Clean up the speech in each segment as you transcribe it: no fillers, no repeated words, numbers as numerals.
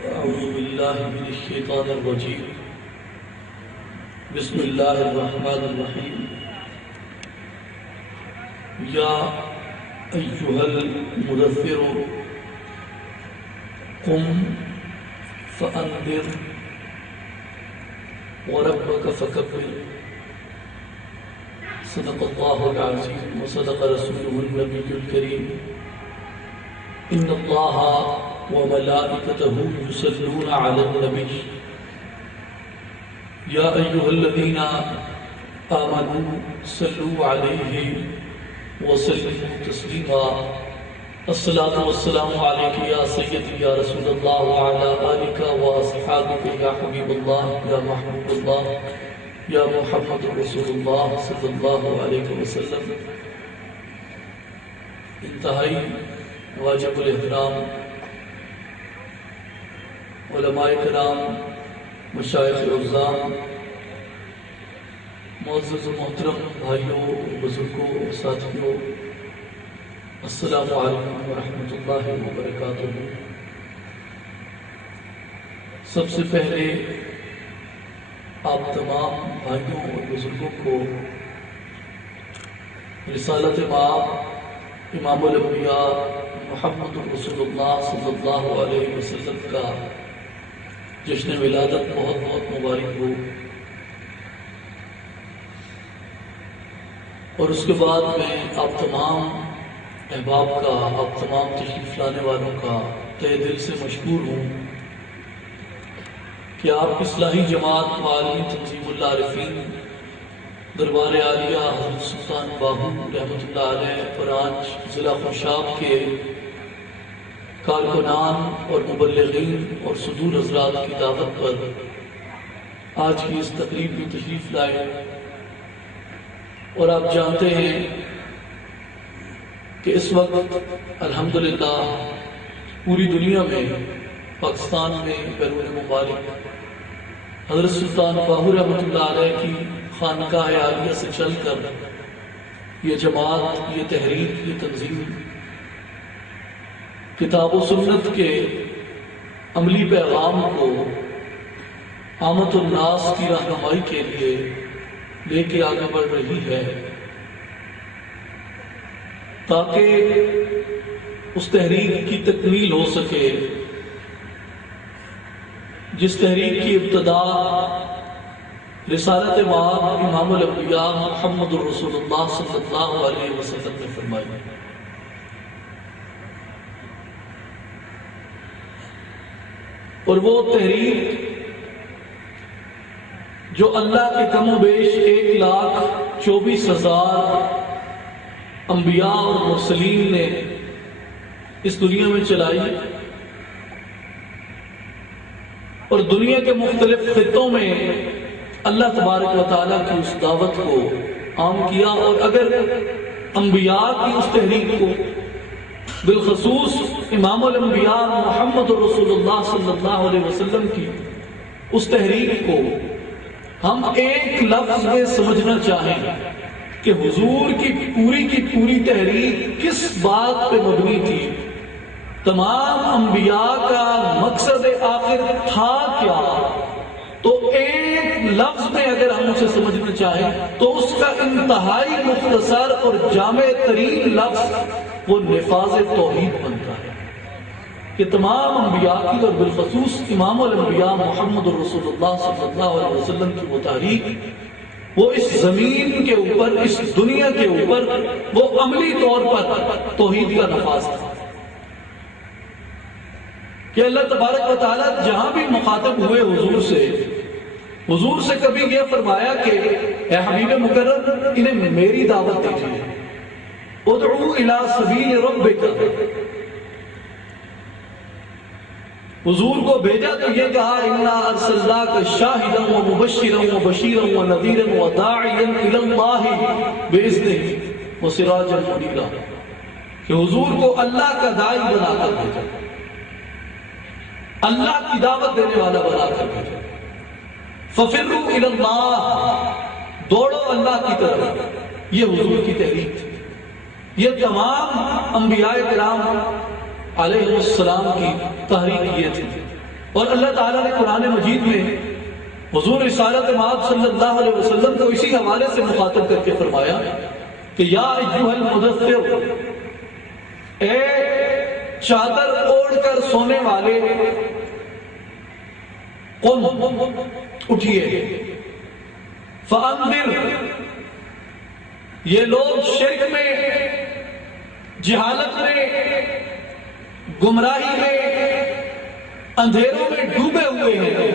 أعوذ بالله من الشيطان الرجيم. بسم الله الرحمن الرحيم. يا أيها المدثر قم فأنذر وربك فكبر. صدق الله العظيم وصدق رسوله النبي الكريم. إن الله وملائكته يصلون على النبي يا أيها الذين آمنوا صلوا عليه وسلموا تسليما. الصلاة والسلام عليك يا سيدي يا رسول الله وعلى آلك وأصحابك يا حبيب الله يا محبوب الله یا محمد رسول اللہ صلی اللہ علیہ وسلم. انتہائی واجب الاحترام علماء کرام، مشائخ اعظام، معزز و محترم بھائیوں، بزرگوں، ساتھیوں، السلام علیکم ورحمۃ اللہ وبرکاتہ. سب سے پہلے آپ تمام بھائیوں اور بزرگوں کو رسالت مآب امام الانبیاء محمد رسول اللہ صلی اللہ علیہ وسلم کا جشن ولادت بہت بہت مبارک ہو. اور اس کے بعد میں آپ تمام احباب کا، آپ تمام تشریف لانے والوں کا تہ دل سے مشکور ہوں کہ آپ اصلاحی جماعت عالمی تنظیم العارفین دربار عالیہ حضرت سلطان باہو رحمۃ اللہ علیہ برانچ ضلع خوشاب کے کارکنان اور مبلغین اور صدور حضرات کی دعوت پر آج کی اس تقریب میں تشریف لائے. اور آپ جانتے ہیں کہ اس وقت الحمدللہ پوری دنیا میں، پاکستان میں، بیرون ممالک حضرت سلطان باہو رحمۃ اللہ علیہ کی خانقاہ عالیہ سے چل کر یہ جماعت، یہ تحریک، یہ تنظیم کتاب و سنت کے عملی پیغام کو عامت الناس کی رہنمائی کے لیے لے کے آگے بڑھ رہی ہے، تاکہ اس تحریک کی تکمیل ہو سکے جس تحریک کی ابتدا رسالت مآب امام الانبیاء محمد رسول اللہ صلی اللہ علیہ وسلم نے فرمائی. اور وہ تحریک جو اللہ کے کم و بیش 1,24,000 انبیاء اور مرسلین نے اس دنیا میں چلائی اور دنیا کے مختلف خطوں میں اللہ تبارک و تعالیٰ کی اس دعوت کو عام کیا. اور اگر انبیاء کی اس تحریک کو، بالخصوص امام الانبیاء محمد رسول اللہ صلی اللہ علیہ وسلم کی اس تحریک کو ہم ایک لفظ میں سمجھنا چاہیں کہ حضور کی پوری تحریک کس بات پہ مبنی تھی، تمام انبیاء کا مقصد آخر تھا کیا، تو ایک لفظ میں اگر ہم اسے سمجھنا چاہیں تو اس کا انتہائی مختصر اور جامع ترین لفظ وہ نفاذ توحید بنتا ہے کہ تمام انبیاء کی اور بالخصوص امام الانبیاء محمد رسول اللہ صلی اللہ علیہ وسلم کی وہ تحریک، وہ اس زمین کے اوپر، اس دنیا کے اوپر وہ عملی طور پر توحید کا نفاذ تھا. کہ اللہ تبارک و تعالیٰ جہاں بھی مخاطب ہوئے حضور سے کبھی یہ فرمایا کہ اے حبیب مکرم انہیں میری دعوت دیجیے، ادعو الی سبیل ربک. حضور کو بھیجا تو یہ کہا انا ارسلناک شاہدا ومبشرا وبشیرا ونذیرا وداعیا الی اللہ باذنہ وسراجا منیرا، کہ حضور کو اللہ کا داعی بنا کر بھیجا، اللہ کی دعوت دینے والا بنا کر بھیجا. ففروا الی اللہ، دوڑو اللہ کی طرف. یہ حضور کی تحریک تھی. یہ تمام انبیاء کرام علیہ السلام کی تحریک یہ تھی. اور اللہ تعالیٰ نے قرآن مجید میں حضور رسالت مآب صلی اللہ علیہ وسلم کو اسی حوالے سے مخاطب کر کے فرمایا کہ یا ایھا المدثر، اے چادر اوڑھ کر سونے والے، قم، اٹھیے، فانذر، یہ لوگ شرک میں، جہالت میں، گمراہی میں، اندھیروں میں ڈوبے ہوئے ہیں،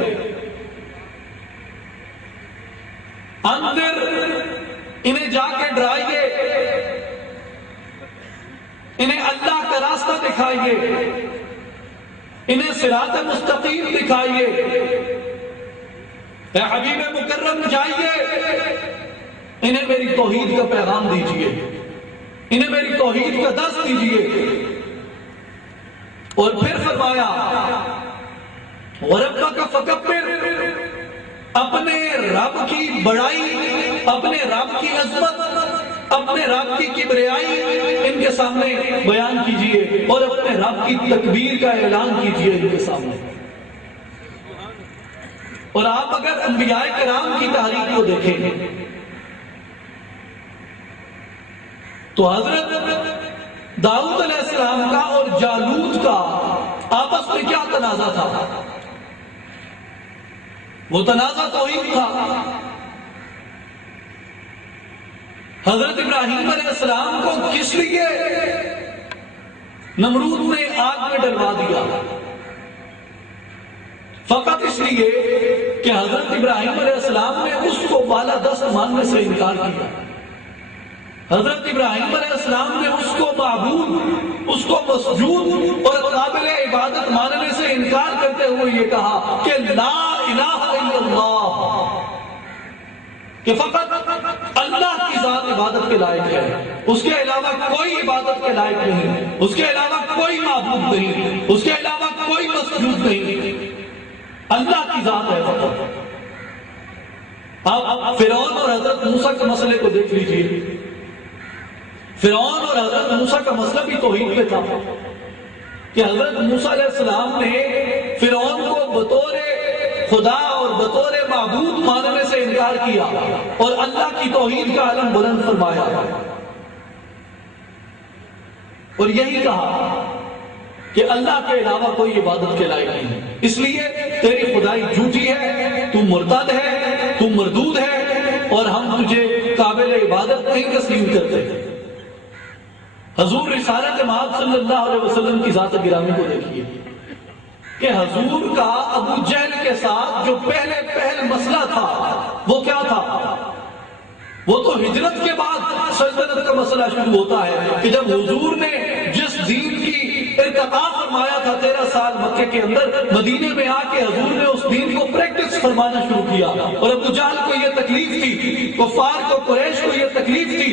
اندر انہیں جا کے ڈرائیے، انہیں اللہ کا راستہ دکھائیے، انہیں صراط مستقیم دکھائیے، اے حبیب مکرم جائیے، انہیں میری توحید کا پیغام دیجیے، انہیں میری توحید کا درس دیجیے۔ اور پھر فرمایا وَرَبَّكَ فَكَبِّرْ، اپنے رب کی بڑائی، اپنے رب کی عظمت، اپنے رب کی کبریائی ان کے سامنے بیان کیجئے، اور اپنے رب کی تکبیر کا اعلان کیجئے ان کے سامنے۔ اور آپ اگر انبیاء کرام کی تاریخ کو دیکھیں تو حضرت داؤد علیہ السلام کا اور جالوت کا آپس میں کیا تنازع تھا؟ وہ تنازع توحید تھا۔ حضرت ابراہیم علیہ السلام کو کس لیے نمرود نے آگ میں ڈلوا دیا؟ فقط اس لیے کہ حضرت ابراہیم علیہ السلام نے اس کو بالادست ماننے سے انکار کیا۔ حضرت ابراہیم علیہ السلام نے اس کو معبود، اس کو مسجود اور قابل عبادت ماننے سے انکار کرتے ہوئے یہ کہا کہ لا الہ الا اللہ، کہ فقط اللہ کی ذات عبادت کے لائق ہے، اس کے علاوہ کوئی عبادت کے لائق نہیں، اس کے علاوہ کوئی معبود نہیں، اس کے علاوہ کوئی مسجود نہیں، اللہ کی ذات ہے فقط۔ اب فرعون اور حضرت موسیٰ کے مسئلے کو دیکھ لیجئے۔ فرعون اور حضرت موسیٰ کا مسئلہ بھی توحید پہ تھا کہ حضرت موسیٰ علیہ السلام نے فرعون کو بطور خدا اور بطور معبود ماننے سے انکار کیا اور اللہ کی توحید کا علم بلند فرمایا، اور یہی کہا کہ اللہ کے علاوہ کوئی عبادت کے لائق نہیں، اس لیے تیری خدائی جھوٹی ہے، تو مرتد ہے، تو مردود ہے، اور ہم تجھے قابل عبادت نہیں تسلیم کرتے۔ حضور رسالت مآب صلی اللہ علیہ وسلم کی ذات گرامی کو دیکھیے کہ حضور کا ابو جہل کے ساتھ جو پہل مسئلہ تھا وہ کیا تھا؟ وہ تو ہجرت کے بعد سلطنت کا مسئلہ شروع ہوتا ہے کہ جب حضور نے جس دین کی ارتقا فرمایا تھا 13 سال مکے کے اندر، مدینے میں آ کے حضور نے اس دین کو پریکٹس فرمانا شروع کیا، اور ابو جہل کو یہ تکلیف تھی، کفار کو، قریش کو یہ تکلیف تھی،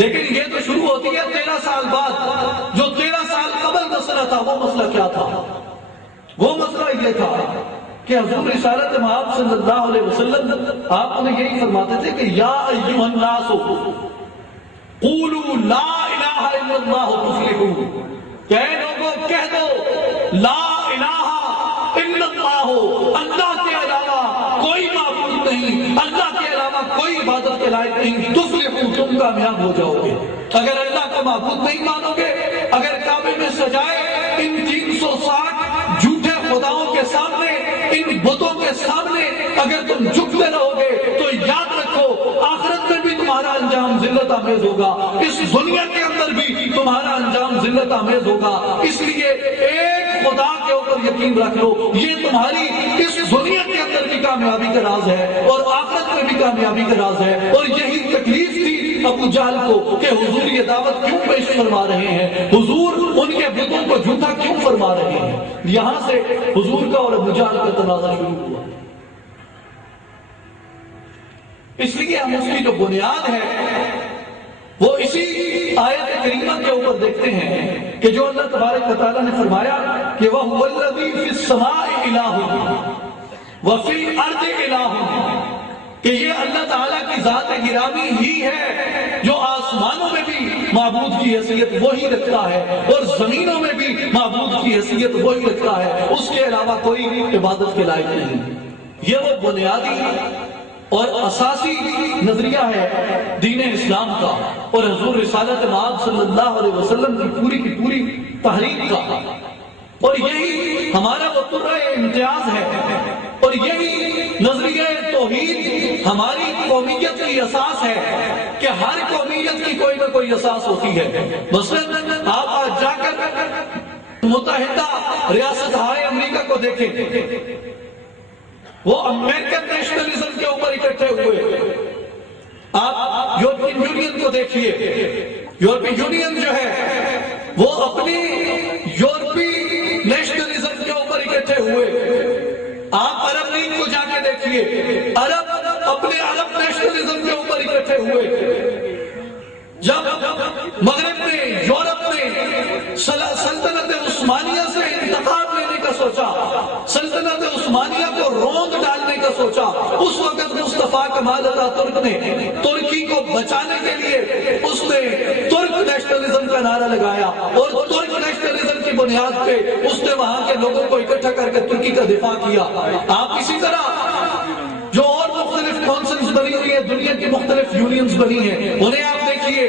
لیکن یہ تو شروع ہوتی ہے 13 سال بعد۔ جو 13 سال قبل مسئلہ تھا وہ مسئلہ کیا تھا؟ وہ مسئلہ یہ تھا کہ حضور رسالت مآب صلی اللہ علیہ وسلم آپ نے یہی فرماتے تھے کہ یا ایھا الناس قولوا لا الہ الا اللہ تفلحوا، کہ اے لوگوں کہہ دو لا الہ الا اللہ، اللہ کے علاوہ کوئی معبود نہیں، اللہ کے علاوہ کوئی عبادت کے لائق نہیں، تفلحوا، تم کامیاب ہو جاؤ گے۔ اگر اللہ کو معبود نہیں مانو گے، اگر کعبے میں سجائے ان 360 جھوٹے خداؤں کے سامنے، ان بتوں کے سامنے اگر تم جھکتے رہو گے تو یاد رکھو آخرت میں بھی تمہارا انجام ذلت آمیز ہوگا، اس دنیا کے اندر بھی تمہارا انجام ذلت آمیز ہوگا۔ اس لیے ایک خدا کے اوپر یقین رکھ لو، یہ تمہاری اس دنیا کے اندر بھی کامیابی کا راز ہے اور آخرت میں بھی کامیابی کا راز ہے۔ اور یہی تکلیف تھی ابو جہل کو کہ حضور یہ دعوت کیوں پیش فرما رہے ہیں، حضور ان کے بتوں کو جھوٹا کیوں فرما رہے ہیں۔ یہاں سے حضور کا اور ابو جہل کا تنازع شروع ہوا۔ اس لیے ہم اس کی جو بنیاد ہے وہ اسی آیت کریمہ کے اوپر دیکھتے ہیں کہ جو اللہ تبارک و تعالیٰ نے فرمایا کہ وَهُوَ الَّذِي فِي السَّمَاءِ إِلَٰهٌ وَفِي الْأَرْضِ إِلَٰهٌ، کہ یہ اللہ تعالیٰ کی ذات گرامی ہی ہے جو آسمانوں میں بھی معبود کی حیثیت وہی رکھتا ہے اور زمینوں میں بھی معبود کی حیثیت وہی رکھتا ہے، اس کے علاوہ کوئی عبادت کے لائق نہیں۔ یہ وہ بنیادی اور اساسی نظریہ ہے دین اسلام کا اور حضور رسالت مآب صلی اللہ علیہ وسلم کی پوری تحریک کا، اور یہی ہمارا وہ قرہ امتیاز ہے، اور یہی نظریہ توحید ہماری قومیت کی اساس ہے کہ ہر قومیت کی کوئی نہ کوئی اساس ہوتی ہے۔ مثلا آپ آج جا کر متحدہ ریاستہائے امریکہ کو دیکھیں، وہ امریکن نیشنلزم کے اوپر اکٹھے ہوئے۔ آپ یورپین یونین کو دیکھیے، یورپین یونین جو ہے وہ اپنی یورپی نیشنلزم کے اوپر اکٹھے ہوئے۔ آپ عرب لیگ کو جا کے دیکھیے، عرب اپنے عرب نیشنلزم کے اوپر اکٹھے ہوئے۔ جب مغرب میں، یورپ میں سلطنت عثمانیہ سے انتخاب لینے کا سوچا، سلطنت عثمانیہ کو روند ڈالنے کا سوچا، اس وقت مصطفیٰ کمال اتاترک نے ترکی کو بچانے کے لیے اس نے ترک نیشنلزم کا نعرہ لگایا، اور ترک نیشنلزم کی بنیاد پہ اس نے وہاں کے لوگوں کو اکٹھا کر کے ترکی کا دفاع کیا۔ آپ اسی طرح جو اور مختلف کونسلز بنی ہوئی ہیں، دنیا کی مختلف یونینز بنی ہیں، انہیں آپ دیکھیے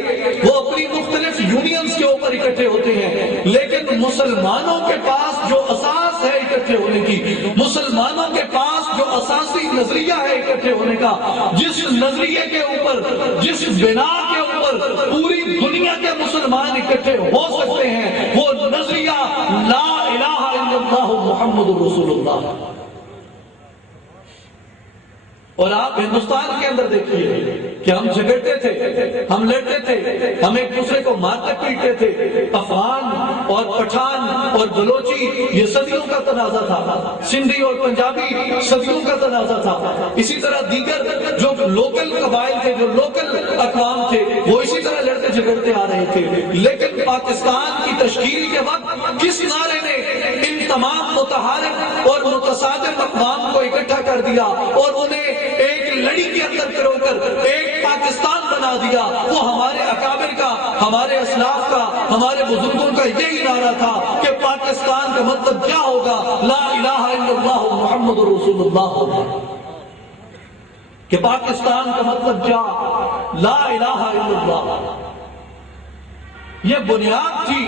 وہ اپنی مختلف یونینز کے اوپر اکٹھے ہوتے ہیں، لیکن مسلمانوں کے پاس جو اساس ہے اکٹھے ہونے کی، مسلمانوں کے پاس جو اساسی نظریہ ہے اکٹھے ہونے کا، جس نظریے کے اوپر، جس بنا کے اوپر پوری دنیا کے مسلمان اکٹھے ہو سکتے ہیں، وہ نظریہ لا الہ الا اللہ محمد رسول اللہ۔ اور آپ ہندوستان کے اندر دیکھیے کہ ہم جھگڑتے تھے، ہم لڑتے تھے، ہم ایک دوسرے کو مارتے پیٹتے تھے۔ افغان اور پٹھان اور بلوچی یہ صدیوں کا تنازع تھا، سندھی اور پنجابی صدیوں کا تنازع تھا، اسی طرح دیگر جو لوکل قبائل تھے، جو لوکل اقوام تھے، وہ اسی طرح لڑتے جھگڑتے آ رہے تھے۔ لیکن پاکستان کی تشکیل کے وقت کس نعرے نے ان تمام متحارب اور متصادم اقوام کو اکٹھا کر دیا اور انہیں ایک لڑی کے اندر کرو کر ایک پاکستان بنا دیا؟ وہ ہمارے اکابر کا، ہمارے اسلاف کا، ہمارے بزرگوں کا یہی نعرہ تھا کہ پاکستان کا مطلب کیا ہوگا؟ لا الہ الا اللہ محمد رسول اللہ ہوگا۔ کہ پاکستان کا مطلب کیا؟ لا الہ الا اللہ۔ یہ بنیاد تھی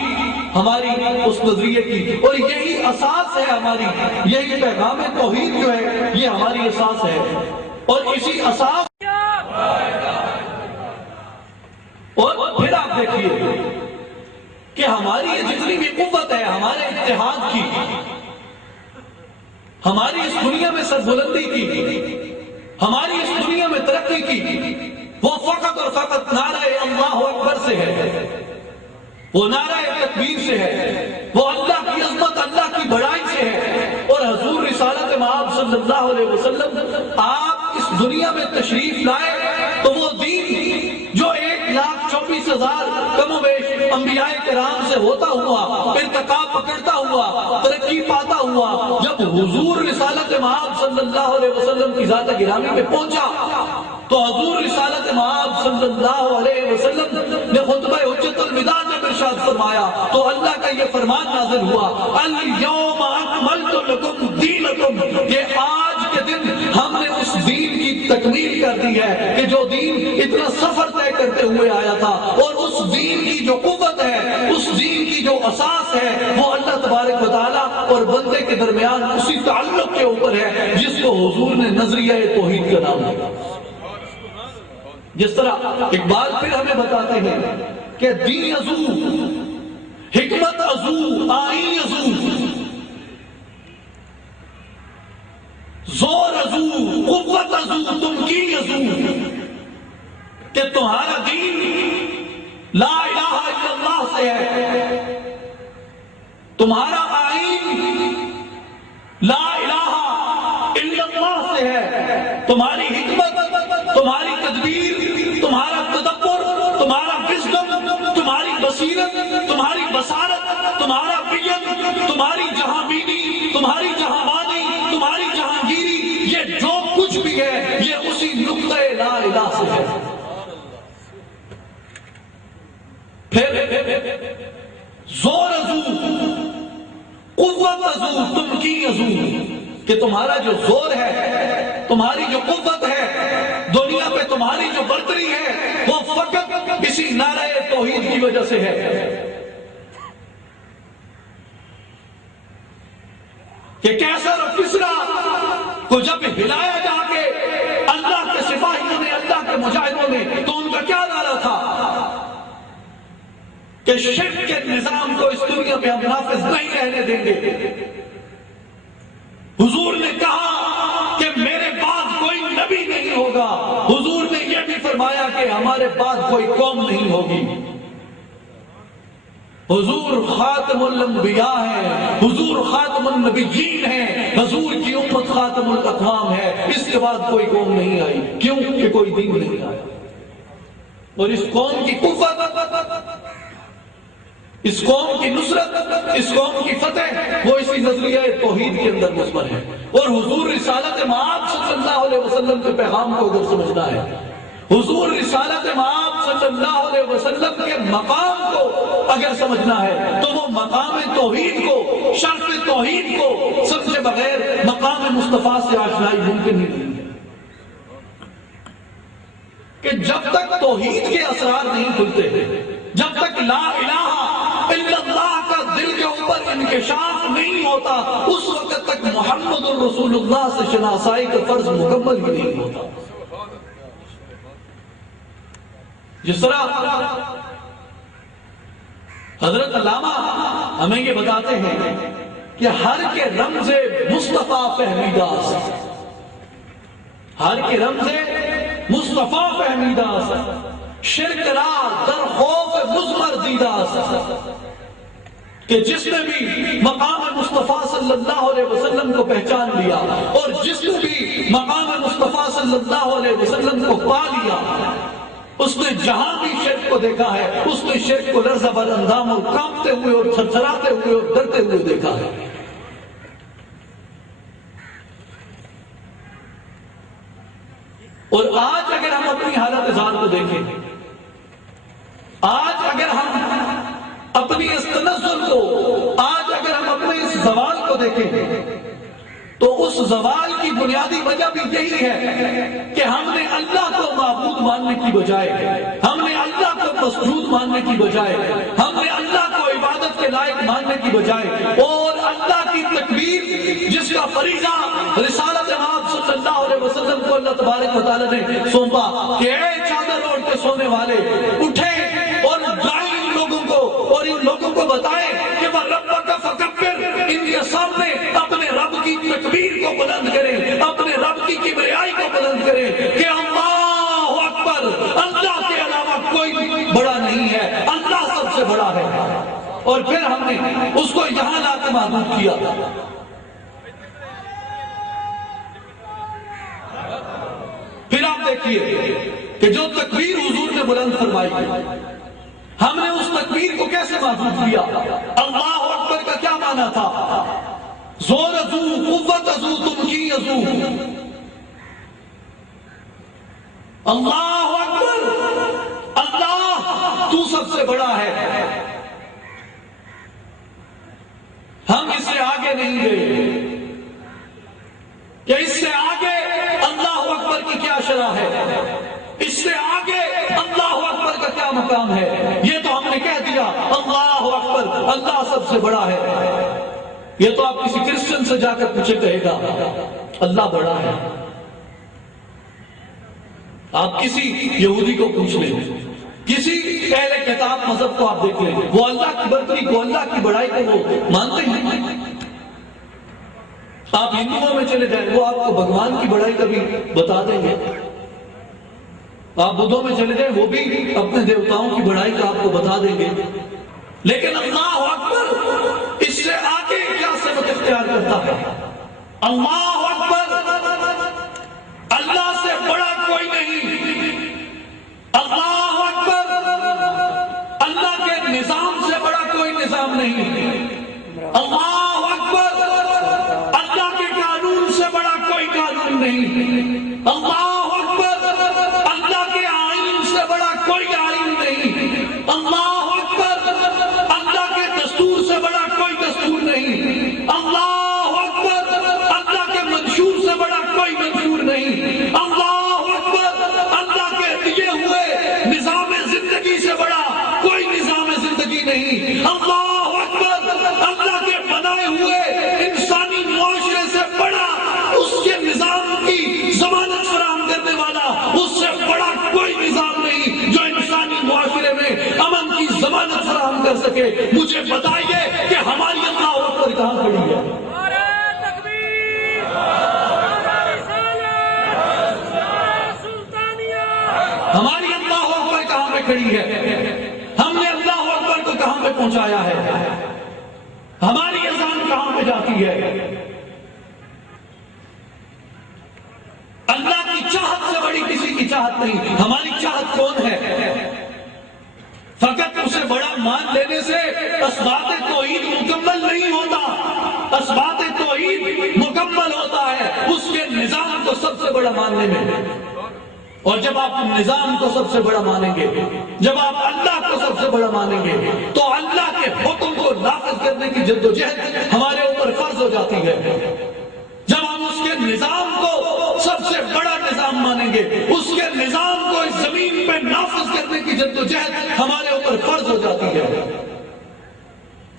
ہماری اس نظریے کی، اور یہی اساس ہے ہماری، یہی پیغام توحید جو ہے یہ ہماری اساس ہے، اور اسی اساس اور پھر آپ دیکھیے کہ ہماری یہ جتنی بھی قوت ہے ہمارے اتحاد کی، ہماری اس دنیا میں سربلندی کی، ہماری اس دنیا میں ترقی کی، وہ فقط اور فقط نعرہ اللہ اکبر سے ہے، وہ نعرہ تکبیر سے ہے، وہ اللہ کی عظمت، اللہ کی بڑائی سے ہے۔ اور حضور رسالت مآب صلی اللہ علیہ وسلم آپ اس دنیا میں تشریف لائے تو وہ دین جو 1,24,000 کم و بیش انبیاء کرام سے ہوتا ہوا، ارتقا پکڑتا ہوا، ترقی پاتا ہوا، جب حضور رسالت مآب صلی اللہ علیہ وسلم کی ذات گرامی میں پہنچا تو حضور رسالت مآب صلی اللہ علیہ وسلم نے خطبہ حجت الوداع جب ارشاد فرمایا تو اللہ کا یہ فرمان نازل ہوا، الیوم اکملت لکم دینکم، کہ آج کے دن ہم نے اس دین کی تکمیل کر دی ہے کہ جو دین اتنا سفر طے کرتے ہوئے آیا تھا، اور اس دین کی جو قوت ہے، اس دین کی جو اساس ہے، وہ اللہ تبارک و تعالیٰ اور بندے کے درمیان اسی تعلق کے اوپر ہے جس کو حضور نے نظریہ توحید کا نام دیا۔ جس طرح اقبال پھر ہمیں بتاتے ہیں کہ دین ازو، حکمت ازو، آئین ازو، زور ازو، قوت ازو، تمکین ازو، کہ تمہارا دین لا الہ الا اللہ سے ہے، تمہارا آئین لا الہ الا اللہ سے ہے، تمہاری حکمت، تمہاری تدبیر، تمہارا تدبر، تمہارا وزڈم، تمہاری بصیرت، تمہاری بصارت، تمہارا ویژن، تمہاری جہاں بینی، تمہاری جہاں بانی، تمہاری جہانگیری، یہ جو کچھ بھی ہے یہ اسی نقطۂ لا الہ سے ہے۔ ازو تم کی ازو، کہ تمہارا جو زور ہے، تمہاری جو قوت ہے، دنیا پہ تمہاری جو برتری ہے، وہ فقط کسی نعرہ توحید کی وجہ سے ہے، کہ کیسر اور کسرا کو جب ہلایا جا کے اللہ کے سپاہیوں نے، اللہ کے مجاہدوں نے، تو ان کا کیا نعرہ تھا کہ شرک کے نظام کو اس دنیا میں ہم نافذ نہیں رہنے دیں گے۔ حضور نے کہا کہ میرے بعد کوئی نبی نہیں ہوگا، حضور نے یہ بھی فرمایا کہ ہمارے بعد کوئی قوم نہیں ہوگی۔ حضور خاتم الانبیاء ہے، حضور خاتم النبیین ہے، حضور کی امت خاتم الاقوام ہے، اس کے بعد کوئی قوم نہیں آئی، کیوں کہ کوئی دین نہیں آیا۔ اور اس قوم کی قوت، اس قوم کی نصرت، اس قوم کی فتح وہ اسی نظریہ توحید کے اندر مضمر ہے۔ اور حضور رسالت مآب صلی اللہ علیہ وسلم کے پیغام کو اگر سمجھنا ہے، حضور رسالت مآب صلی اللہ علیہ وسلم کے مقام کو اگر سمجھنا ہے، تو وہ مقام توحید کو، شرف توحید کو سمجھے بغیر مقام مصطفیٰ سے آشنائی ممکن ہی نہیں ہے۔ کہ جب تک توحید کے اسرار نہیں کھلتے، جب تک لا الہ الا اللہ کا دل کے اوپر انکشاف نہیں ہوتا، اس وقت تک محمد الرسول اللہ سے شناسائی کا فرض مکمل ہی نہیں ہوتا۔ جس طرح حضرت علامہ ہمیں یہ بتاتے ہیں کہ ہر کے رمز مصطفیٰ فہمیدہ است، ہر کے رمز مصطفیٰ فہمیدہ است، شرک را در خوف مضمر دیدہ است، کہ جس نے بھی مقام مصطفیٰ صلی اللہ علیہ وسلم کو پہچان لیا، اور جس نے بھی مقام مصطفیٰ صلی اللہ علیہ وسلم کو پا لیا، اس نے جہاں بھی شرک کو دیکھا ہے، اس نے شرک کو لرزہ بر اندام اور کانپتے ہوئے اور تھرتھراتے ہوئے اور ڈرتے ہوئے دیکھا ہے۔ اور آج اگر ہم اپنی حالت ذات کو دیکھیں، آج اگر ہم اپنی اس تنزل کو، آج اگر ہم اپنے اس زوال کو دیکھیں، تو اس زوال کی بنیادی وجہ بھی یہی ہے کہ ہم نے اللہ کو معبود ماننے کی بجائے، ہم نے اللہ کو مسجود ماننے کی بجائے، ہم نے اللہ کو عبادت کے لائق ماننے کی بجائے، اور اللہ کی تکبیر جس کا فریضہ رسالت مآب صلی اللہ علیہ وسلم کو اللہ تبارک و تعالیٰ نے سونپا کہ اے چادر اوڑھ کے سونے والے اٹھیں اور دعائیں ان لوگوں کو، اور ان لوگوں کو بتائیں کہ وہ ربک فکبر، ان کے سامنے اپنے رب کی تکبیر کو بلند کریں، اپنے رب کی کبریائی کو بلند کریں کہ اللہ اکبر، اللہ کے علاوہ کوئی بڑا نہیں ہے، اللہ سب سے بڑا ہے۔ اور پھر ہم نے اس کو یہاں لا کے محدود کیا۔ پھر آپ دیکھیے کہ جو تکبیر حضور نے بلند فرمائی، ہم نے اس تکبیر کو کیسے محدود کیا؟ اللہ اکبر کا کیا معنی تھا؟ زور ازو، قوت ازو، تم کی ازو۔ اللہ اکبر، اللہ تو سب سے بڑا ہے، ہم اس سے آگے نہیں گئے کہ اس سے آگے اللہ اکبر کی کیا شرح ہے، اس سے آگے اللہ اکبر کا کیا مقام ہے۔ یہ تو ہم نے کہہ دیا اللہ اکبر، اللہ سب سے بڑا ہے۔ یہ تو آپ کسی کرسچن سے جا کر پوچھے کہے گا اللہ بڑا ہے۔ آپ کسی یہودی کو پوچھ لیں، کسی اہل کتاب مذہب کو آپ دیکھ لیں، وہ اللہ کی برتری کو، اللہ کی بڑائی کو وہ مانتے ہیں۔ آپ ہندوؤں میں چلے جائیں، وہ آپ کو بھگوان کی بڑائی کبھی بتا دیں گے۔ آپ بدھوں میں چلے جائیں، وہ بھی اپنے دیوتاؤں کی بڑائی کا آپ کو بتا دیں گے۔ لیکن اللہ اکبر اس سے آگے کیا سبق اختیار کرتا ہے؟ اللہ اکبر، اللہ سے بڑا کوئی نہیں۔ اللہ اکبر، اللہ کے نظام سے بڑا کوئی نظام نہیں۔ اللہ اکبر، اللہ کے قانون سے بڑا کوئی قانون نہیں۔ اللہ اکبر، اللہ کے آئین سے بڑا کوئی آئین نہیں۔ اللہ اکبر، اللہ کے دستور سے بڑا کوئی دستور نہیں۔ اللہ سکے، مجھے بتائیے کہ ہماری اللہ اکبر کہاں کھڑی ہے؟ ہماری اللہ اکبر کہاں پہ کھڑی ہے؟ ہم نے اللہ اکبر کو کہاں پہ پہنچایا ہے؟ ہماری اذان کہاں پہ جاتی ہے؟ اللہ کی چاہت سے بڑی کسی کی چاہت نہیں۔ ہماری چاہت کون ہے؟ فقط اسے بڑا مان لینے سے اسبات توحید مکمل نہیں ہوتا۔ اسبات توحید مکمل ہوتا ہے اس کے نظام کو سب سے بڑا ماننے میں، اور جب آپ نظام کو سب سے بڑا مانیں گے، جب آپ اللہ کو سب سے بڑا مانیں گے، تو اللہ کے حکم کو نافذ کرنے کی جدوجہد ہمارے اوپر فرض ہو جاتی ہے۔ جب ہم اس کے نظام کو سب سے بڑا نظام مانیں گے، اس کے نظام کو اس زمین پہ نافذ کرنے کی جدوجہد ہمارے اوپر فرض ہو جاتی ہے۔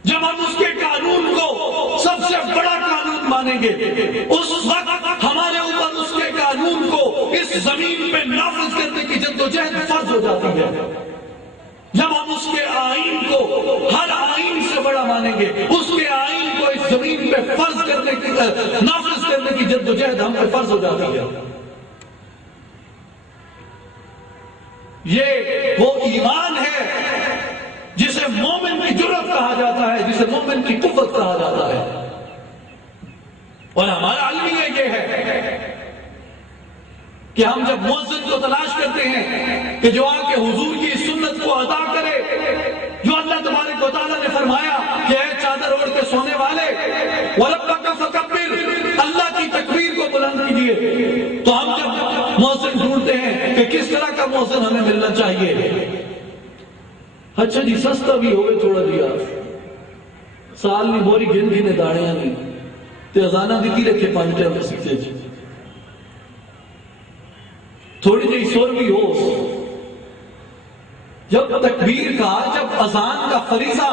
جب ہم اس کے قانون کو سب سے بڑا قانون مانیں گے، اس وقت ہمارے اوپر اس کے قانون کو اس زمین پہ نافذ کرنے کی جدوجہد فرض ہو جاتی ہے۔ جب ہم اس کے آئین کو ہر آئین سے بڑا مانیں گے، اس کے آئین کو اس زمین پہ فرض کرنے کی نافذ کرنے کی جدوجہد ہم پہ فرض ہو جاتی ہے۔ یہ وہ ایمان ہے جسے مومن کی جرأت کہا جاتا ہے، جسے مومن کی قوت کہا جاتا ہے۔ اور ہمارا المیہ یہ ہے کہ ہم جب مؤذن کو تلاش کرتے ہیں کہ جو آ کے حضور کی سنت کو ادا کرے، جو اللہ تبارک و تعالیٰ نے فرمایا کہ اے چادر اوڑھ کے سونے والے وَرَبَّكَ فَكَبِّرْ، اللہ کی تکبیر کو بلند کیجئے، تو ہم جب مؤذن ڈھونڈتے ہیں کہ کس طرح کا مؤذن ہمیں ملنا چاہیے، اچھا جی سستا بھی ہوئے تھوڑا دیا، سال نہیں بوری گن گھنے داڑیاں نہیں تے ازانہ دیتی رکھے پانچ ٹائم سکتے جی، تھوڑی جی سور بھی ہو۔ جب تکبیر کا، جب اذان کا فریضہ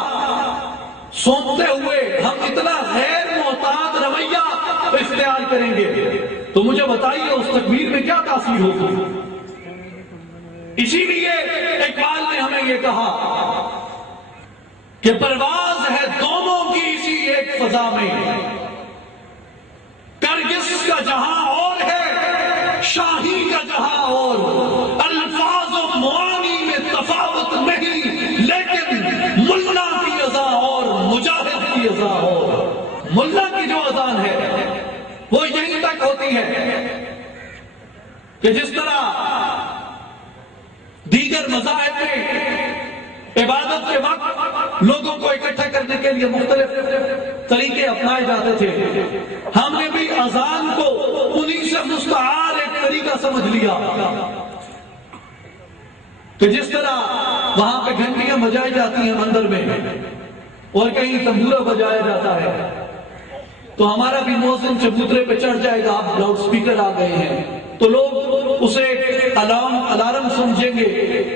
سونپتے ہوئے ہم اتنا غیر محتاط رویہ اختیار کریں گے تو مجھے بتائیے اس تکبیر میں کیا تاثیر ہوگی؟ اسی لیے اقبال نے ہمیں یہ کہا کہ پرواز ہے دونوں کی اسی ایک فضا میں، کرگس کا جہاں اور ہے شاہی کا جہاں اور، الفاظ و معانی میں تفاوت نہیں لیکن ملا کی اذان اور مجاہد کی اذان اور۔ ملا کی جو اذان ہے وہ یہیں تک ہوتی ہے کہ جس طرح دیگر مذاہب میں عبادت کے وقت لوگوں کو اکٹھا کرنے کے لیے مختلف طریقے اپنائے جاتے تھے، ہم نے بھی اذان کو انہی سے مستعار ایک طریقہ سمجھ لیا کہ جس طرح وہاں پہ گھنٹیاں بجائی جاتی ہیں مندر میں اور کہیں تنبورہ بجایا جاتا ہے، تو ہمارا بھی مؤذن چبوترے پہ چڑھ جائے گا، آپ لاؤڈ سپیکر آ گئے ہیں تو لوگ اسے الارم سمجھیں گے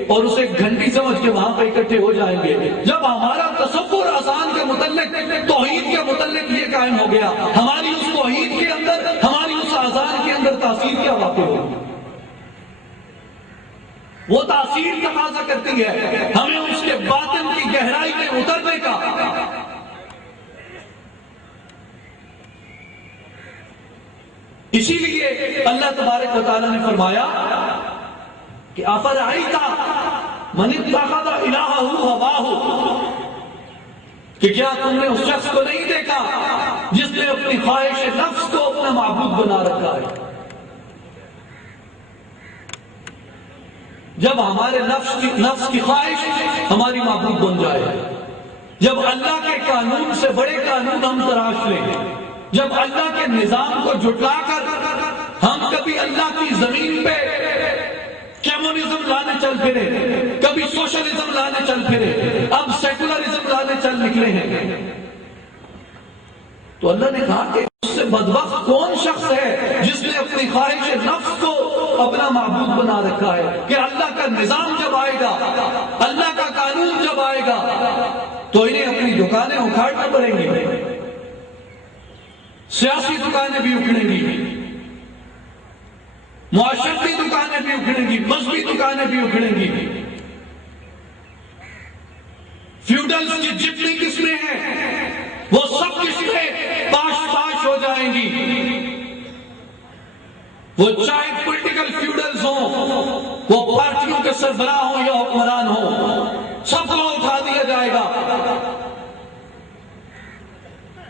اور اسے گھنٹی سمجھ کے وہاں پہ اکٹھے ہو جائیں گے۔ جب ہمارا تصور اذان کے متعلق، توحید کے متعلق یہ قائم ہو گیا، ہماری اس توحید کے اندر، ہماری اس اذان کے اندر تاثیر کیا واقع ہوگی؟ وہ تاثیر تقاضا کرتی ہے ہمیں اس کے باطن کی گہرائی میں اترنے کا۔ اسی لیے اللہ تبارک و تعالیٰ نے فرمایا کہ أَفَرَأَيْتَ مَنِ اتَّخَذَ إِلَٰهَهُ هَوَاهُ، کہ کیا تم نے اس شخص کو نہیں دیکھا جس نے اپنی خواہش نفس کو اپنا معبود بنا رکھا ہے؟ جب ہمارے نفس کی خواہش ہماری معبود بن جائے، جب اللہ کے قانون سے بڑے قانون ہم تراش لیں، جب اللہ کے نظام کو جھٹلا کر ہم کبھی اللہ کی زمین پہ کمیونزم لانے چل پھرے، کبھی سوشلزم لانے چل پھرے، اب سیکولرزم لانے چل نکلے ہیں، تو اللہ نے کہا کہ اس سے بدبخت کون شخص ہے جس نے اپنی خواہش نفس کو اپنا معبود بنا رکھا ہے کہ اللہ کا نظام جب آئے گا، اللہ کا قانون جب آئے گا تو انہیں اپنی دکانیں اکھاڑنا پڑیں گی، سیاسی دکانیں بھی اکھڑیں گی، معاشرتی دکانیں بھی اکھڑیں گی، مذہبی دکانیں بھی اکھڑیں گی، فیوڈلز کی جتنی قسمیں ہیں وہ سب قسمیں پاش ہو جائیں گی. وہ چاہے پولیٹیکل فیوڈلز ہوں، وہ پارٹیوں کے سربراہ ہوں یا حکمران ہوں، سب کو اٹھا دیا جائے گا.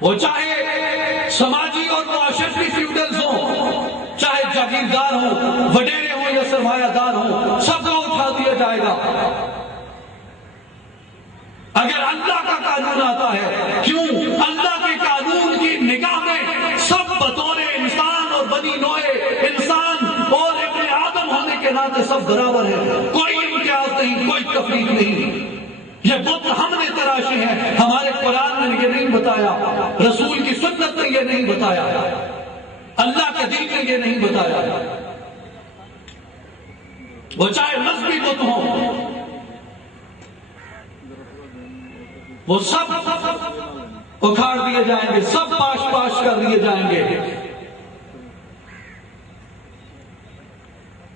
وہ چاہے سماجی اور معاشرتی فیوڈلز ہوں، چاہے جاگیردار ہوں، وڈیرے ہوں یا سرمایہ دار ہوں، سب کو اٹھا دیا جائے گا. اگر اللہ کا قانون آتا ہے، کیوں اللہ کے قانون کی نگاہ میں سب بطور انسان اور بنی نوع انسان اور ابن آدم ہونے کے ناطے سب برابر ہیں، کوئی امتیاز نہیں، کوئی تفریق نہیں. یہ بت ہم نے تراشے ہیں، ہمارے قرآن نے یہ نہیں بتایا، رسول کی سنت نے یہ نہیں بتایا، اللہ کے دین نے یہ نہیں بتایا. وہ چاہے مذہبی بت ہوں، وہ سب اکھاڑ دیے جائیں گے، سب پاش کر دیے جائیں گے.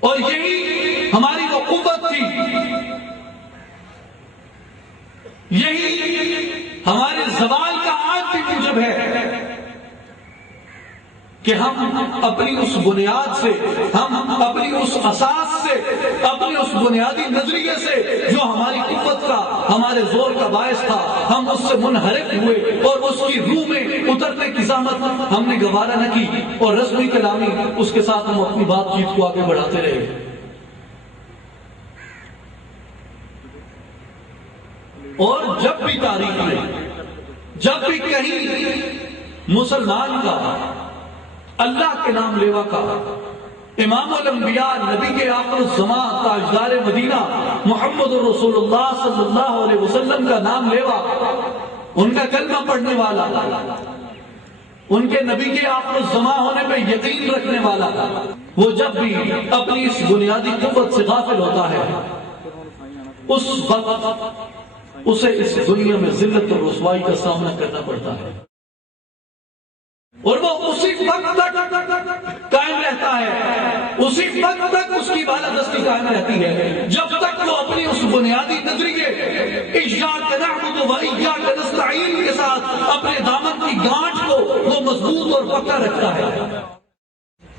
اور یہی ہماری وہ قوت تھی، یہی ہمارے زوال کا آج بھی موجب ہے کہ ہم اپنی اس بنیاد سے، ہم اپنی اس اساس سے، اپنی اس بنیادی نظریے سے جو ہماری قوت کا، ہمارے زور کا باعث تھا، ہم اس سے منحرف ہوئے اور اس کی روح میں اترنے کی زحمت ہم نے گوارا نہ کی، اور رسمی کلامی اس کے ساتھ ہم اپنی بات چیت کو آگے بڑھاتے رہے. اور جب بھی تاریخ میں، جب بھی کہیں مسلمان کا، اللہ کے نام لیوا کا، امام الانبیاء، نبی کے آخر الزمان، تاجدار مدینہ محمد رسول اللہ صلی اللہ علیہ وسلم کا نام لیوا، ان کا کلمہ پڑھنے والا، ان کے نبی کے آخر الزمان ہونے پہ یقین رکھنے والا، وہ جب بھی اپنی اس بنیادی قوت سے غافل ہوتا ہے، اس وقت اسے اس دنیا میں ذلت اور رسوائی کا سامنا کرنا پڑتا ہے. اور وہ اسی وقت تک قائم رہتا ہے، اسی وقت تک اس کی بالادستی قائم رہتی ہے جب تک وہ اپنی اس بنیادی نظریے ایاک نعبد و ایاک نستعین کے ساتھ اپنے دامن کی گانٹھ کو وہ مضبوط اور پکا رکھتا ہے.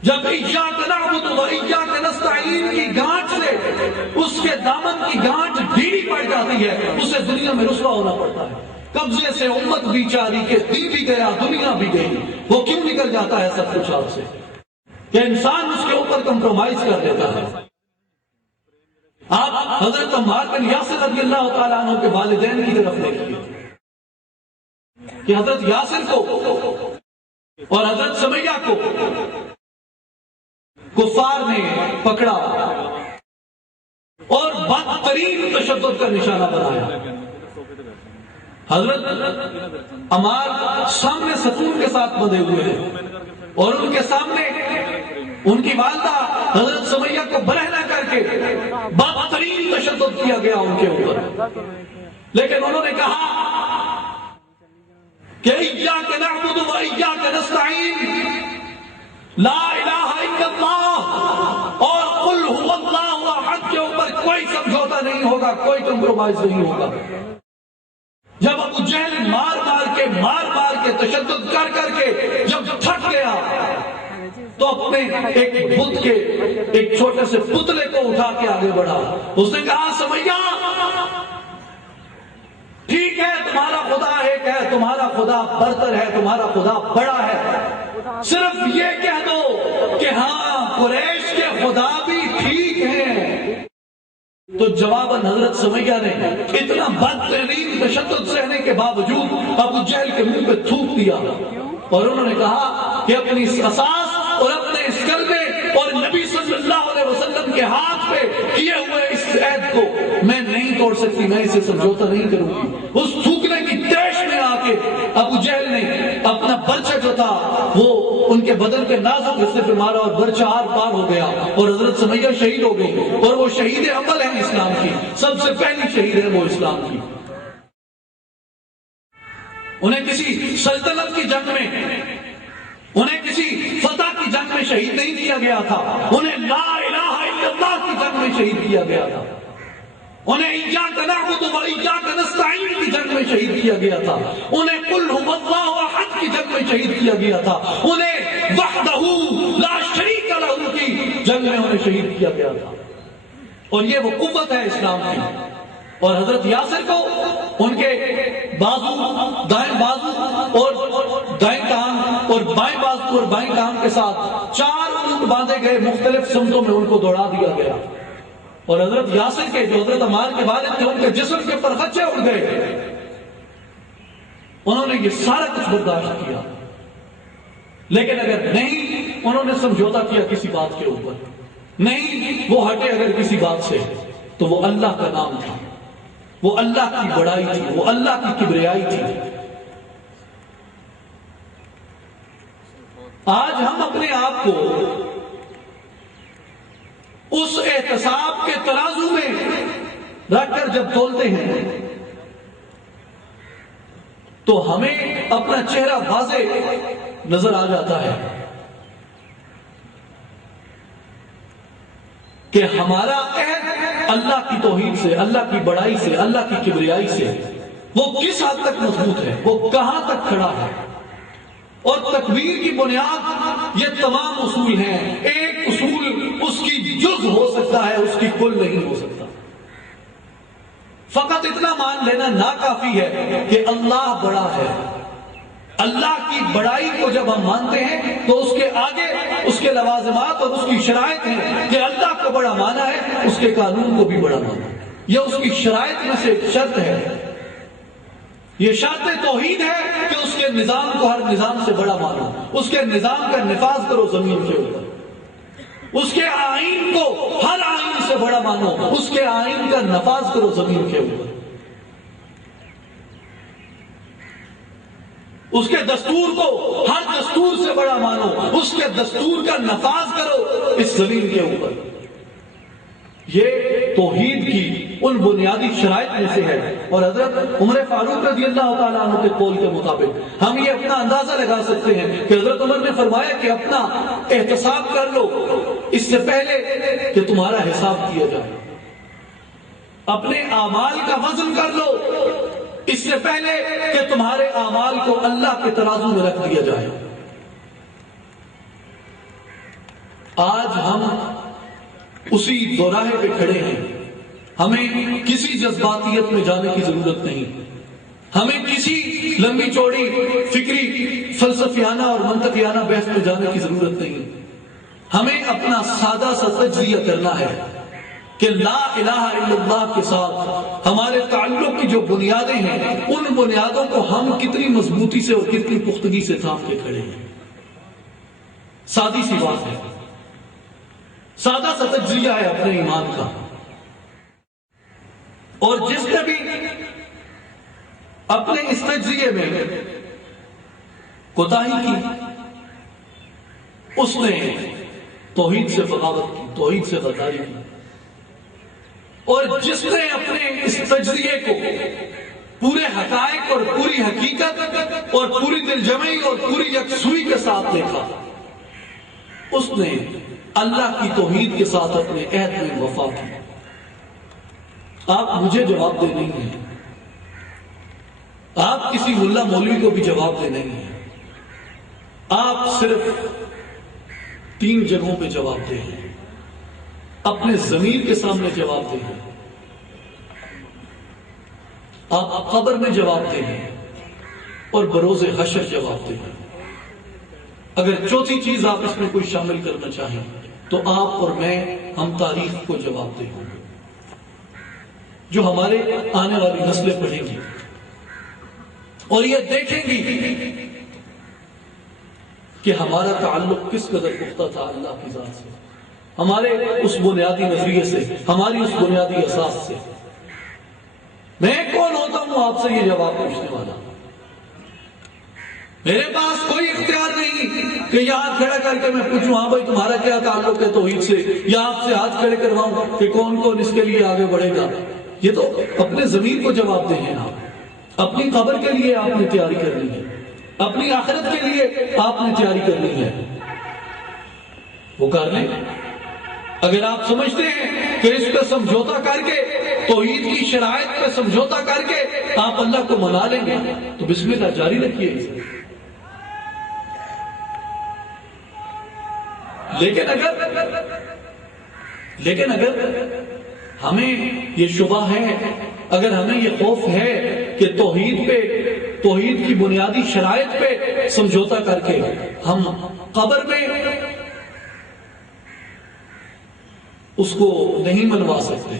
جب ایاک نعبد و ایاک نستعین کی گانٹھ سے اس کے دامن کی گانٹھ ڈھیلی پڑ جاتی ہے، اسے دنیا میں رسوا ہونا پڑتا ہے. قبضے سے امت بھی چاری کے دین بھی گیا، دنیا بھی گئی. وہ کیوں نکل جاتا ہے سب کچھ آپ سے؟ کہ انسان اس کے اوپر کمپرومائز کر دیتا ہے. آپ حضرت عمار بن یاسر رضی اللہ تعالیٰ عنہ کے والدین کی طرف دیکھیے کہ حضرت یاسر کو اور حضرت سمیہ کو کفار نے پکڑا اور بدترین تشدد کا نشانہ بنایا. حضرت عمار سامنے ستون کے ساتھ بندھے ہوئے ہیں اور ان کے سامنے ان کی والدہ حضرت سمیہ کو برہنہ کر کے بدترین تشدد کیا گیا ان کے اوپر. لیکن انہوں نے کہا کہ ایاک نعبد و ایاک نستعین، لا الہ الا اللہ اور قل هو اللہ احد کے اوپر کوئی سمجھوتا نہیں ہوگا، کوئی کمپرومائز نہیں ہوگا. جب ابو جہل مار مار کے تشدد کر کے جب تھک گیا تو اپنے ایک بت کے ایک چھوٹے سے پتلے کو اٹھا کے آگے بڑھا. اس نے کہا سمیہ ٹھیک ہے، تمہارا خدا ایک ہے، تمہارا خدا برتر ہے، تمہارا خدا بڑا ہے، صرف یہ کہہ دو کہ ہاں قریش کے خدا بھی ٹھیک ہیں. تو جواباً حضرت سمیہ نے اتنا بدترین تشدد سہنے کے باوجود ابو جہل کے منہ پہ تھوک دیا اور انہوں نے کہا کہ اپنی اس اساس اور اپنے اس کلمے اور نبی صلی اللہ علیہ وسلم کے ہاتھ پہ کیے ہوئے اس عہد کو میں نہیں توڑ سکتی، میں اسے سمجھوتا نہیں کروں گی. اس تھوکنے کی تیش میں آ کے ابو جہل نے اپنا برچہ جو تھا وہ ان کے بدن کے نازک حصے پہ مارا اور برچہ آر پار ہو گیا اور حضرت سمیہ شہید ہو گئی. اور وہ شہید اول ہے اسلام کی، سب سے پہلی شہید ہے وہ اسلام کی. انہیں کسی سلطنت کی جنگ میں، انہیں کسی فتح کی جنگ میں شہید نہیں کیا گیا تھا، انہیں لا الہ الا اللہ کی جنگ میں شہید کیا گیا تھا. انہیں ایاک نعبد و ایاک نستعین کی جنگ میں شہید کیا گیا تھا، انہیں قل ھو اللہ احد کی جنگ میں شہید کیا گیا تھا، انہیں وحدہ لا شریک لہ کی جنگ میں انہیں شہید کیا گیا تھا۔ اور یہ وہ قوت ہے اسلام کی۔ اور حضرت یاسر کو ان کے بازو، دائیں بازو اور دائیں ٹانگ اور بائیں بازو اور بائیں ٹانگ کے ساتھ 4 اونٹ باندھے گئے، مختلف سمتوں میں ان کو دوڑا دیا گیا۔ اور حضرت یاسر کے جو حضرت عمار کے والد تھے، ان کے جسم کے اوپر خچے اڑ گئے۔ انہوں نے یہ سارا کچھ برداشت کیا، لیکن اگر نہیں انہوں نے سمجھوتا کیا کسی بات کے اوپر، نہیں وہ ہٹے اگر کسی بات سے، تو وہ اللہ کا نام تھا، وہ اللہ کی بڑائی تھی، وہ اللہ کی کبریائی تھی۔ آج ہم اپنے آپ کو اس احتساب کے ترازو میں رکھ کر جب تولتے ہیں تو ہمیں اپنا چہرہ واضح نظر آ جاتا ہے کہ ہمارا عہد اللہ کی توحید سے، اللہ کی بڑائی سے، اللہ کی کبریائی سے وہ کس حد تک مضبوط ہے، وہ کہاں تک کھڑا ہے۔ اور تکبیر کی بنیاد یہ تمام اصول ہیں۔ ایک اصول اس کی جز ہو سکتا ہے، اس کی کل نہیں ہو سکتا۔ فقط اتنا مان لینا ناکافی ہے کہ اللہ بڑا ہے۔ اللہ کی بڑائی کو جب ہم مانتے ہیں تو اس کے آگے اس کے لوازمات اور اس کی شرائط ہیں کہ اللہ کو بڑا مانا ہے، اس کے قانون کو بھی بڑا مانا ہے۔ یہ اس کی شرائط میں سے ایک شرط ہے۔ یہ شرط توحید ہے کہ اس کے نظام کو ہر نظام سے بڑا مانو، اس کے نظام کا نفاذ کرو زمین کے اوپر، اس کے آئین کو ہر آئین سے بڑا مانو، اس کے آئین کا نفاذ کرو زمین کے اوپر، اس کے دستور کو ہر دستور سے بڑا مانو، اس کے دستور کا نفاذ کرو اس زمین کے اوپر۔ یہ توحید کی ان بنیادی شرائط میں سے ہے۔ اور حضرت عمر فاروق رضی اللہ تعالیٰ عنہ کے قول کے مطابق ہم یہ اپنا اندازہ لگا سکتے ہیں کہ حضرت عمر نے فرمایا کہ اپنا احتساب کر لو اس سے پہلے کہ تمہارا حساب کیا جائے، اپنے اعمال کا وزن کر لو اس سے پہلے کہ تمہارے اعمال کو اللہ کے ترازو میں رکھ دیا جائے۔ آج ہم اسی دوراہے پہ کھڑے ہیں۔ ہمیں کسی جذباتیت میں جانے کی ضرورت نہیں، ہمیں کسی لمبی چوڑی فکری فلسفیانہ اور منطقیانہ بحث میں جانے کی ضرورت نہیں۔ ہمیں اپنا سادہ سا تجزیہ کرنا ہے کہ لا الہ الا اللہ کے ساتھ ہمارے تعلق کی جو بنیادیں ہیں، ان بنیادوں کو ہم کتنی مضبوطی سے اور کتنی پختگی سے تھام کے کھڑے ہیں۔ سادی سی بات ہے، سادہ سا تجزیہ ہے اپنے ایمان کا۔ اور جس نے بھی اپنے اس تجزیے میں کوتاہی کی، اس نے توحید سے بغاوت کی، توحید سے غداری کی۔ اور جس نے اپنے اس تجزیے کو پورے حقائق اور پوری حقیقت اور پوری دلجمعی اور پوری یکسوئی کے ساتھ دیکھا، اس نے اللہ کی توحید کے ساتھ اپنے عہد میں وفا کی۔ آپ مجھے جواب دے نہیں ہیں، آپ کسی ملا مولوی کو بھی جواب دے نہیں ہیں، آپ صرف 3 جگہوں پہ جواب دے ہیں۔ اپنے ضمیر کے سامنے جواب دے ہیں، آپ قبر میں جواب دے ہیں، اور بروز حشر جواب دے ہیں۔ اگر چوتھی چیز آپ اس میں کوئی شامل کرنا چاہیں تو آپ اور میں، ہم تاریخ کو جواب دیں گے، جو ہمارے آنے والی نسلیں پڑھیں گی اور یہ دیکھیں گی کہ ہمارا تعلق کس قدر پختہ تھا اللہ کی ذات سے، ہمارے اس بنیادی نظریے سے، ہماری اس بنیادی اساس سے۔ میں کون ہوتا ہوں آپ سے یہ جواب پوچھنے والا؟ میرے پاس کوئی اختیار نہیں کہ یہاں کھڑا کر کے میں پوچھوں ہاں بھائی تمہارا کیا تعلق ہے توحید سے، یا آپ سے ہاتھ کھڑے کرواؤں کہ کون کون اس کے لیے آگے بڑھے گا۔ یہ تو اپنے ضمیر کو جواب دیں ہیں، آپ اپنی قبر کے لیے آپ نے تیاری کرنی ہے، اپنی آخرت کے لیے آپ نے تیاری کرنی ہے، وہ کر لیں۔ اگر آپ سمجھتے ہیں کہ اس پہ سمجھوتا کر کے، توحید کی شرائط پہ سمجھوتا کر کے آپ اللہ کو منا لیں گے تو بسم اللہ جاری رکھیے اسے۔ لیکن اگر ہمیں یہ شبہ ہے، اگر ہمیں یہ خوف ہے کہ توحید کی بنیادی شرائط پہ سمجھوتا کر کے ہم قبر میں اس کو نہیں منوا سکتے،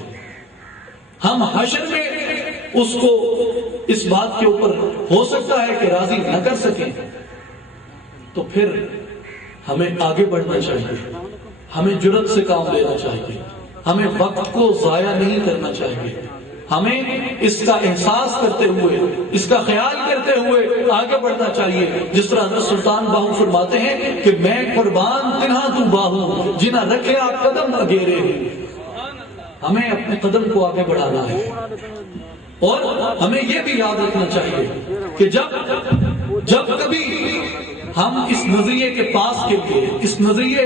ہم حشر میں اس کو اس بات کے اوپر ہو سکتا ہے کہ راضی نہ کر سکیں، تو پھر ہمیں آگے بڑھنا چاہیے، ہمیں جرأت سے کام لینا چاہیے، ہمیں وقت کو ضائع نہیں کرنا چاہیے، ہمیں اس کا احساس کرتے ہوئے، اس کا خیال کرتے ہوئے آگے بڑھنا چاہیے۔ جس طرح حضرت سلطان باہو فرماتے ہیں کہ میں قربان تنہا تو باہو جنہ رکھے آپ قدم اگیرے، ہمیں اپنے قدم کو آگے بڑھانا ہے۔ اور ہمیں یہ بھی یاد رکھنا چاہیے کہ جب کبھی ہم اس نظریے کے پاس کے لیے، اس نظریے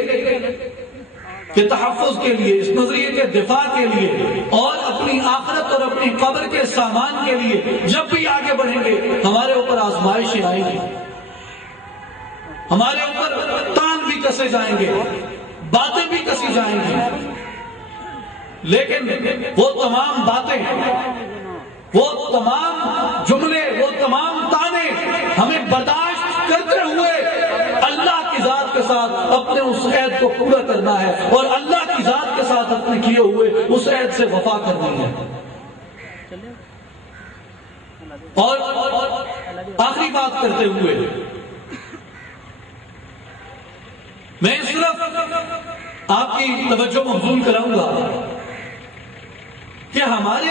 کے تحفظ کے لیے، اس نظریے کے دفاع کے لیے اور اپنی آخرت اور اپنی قبر کے سامان کے لیے جب بھی آگے بڑھیں گے، ہمارے اوپر آزمائشیں آئیں گی، ہمارے اوپر تان بھی کسے جائیں گے، باتیں بھی کسی جائیں گی، لیکن وہ تمام باتیں، وہ تمام جملے، وہ تمام تانے ہمیں برداشت کرتے ہوئے اللہ کی ذات کے ساتھ اپنے اس عہد کو پورا کرنا ہے، اور اللہ کی ذات کے ساتھ اپنے کیے ہوئے اس عہد سے وفا کرنی ہے۔ اور آخری بات کرتے ہوئے میں اس طرف آپ کی توجہ مبذول کراؤں گا کہ ہمارے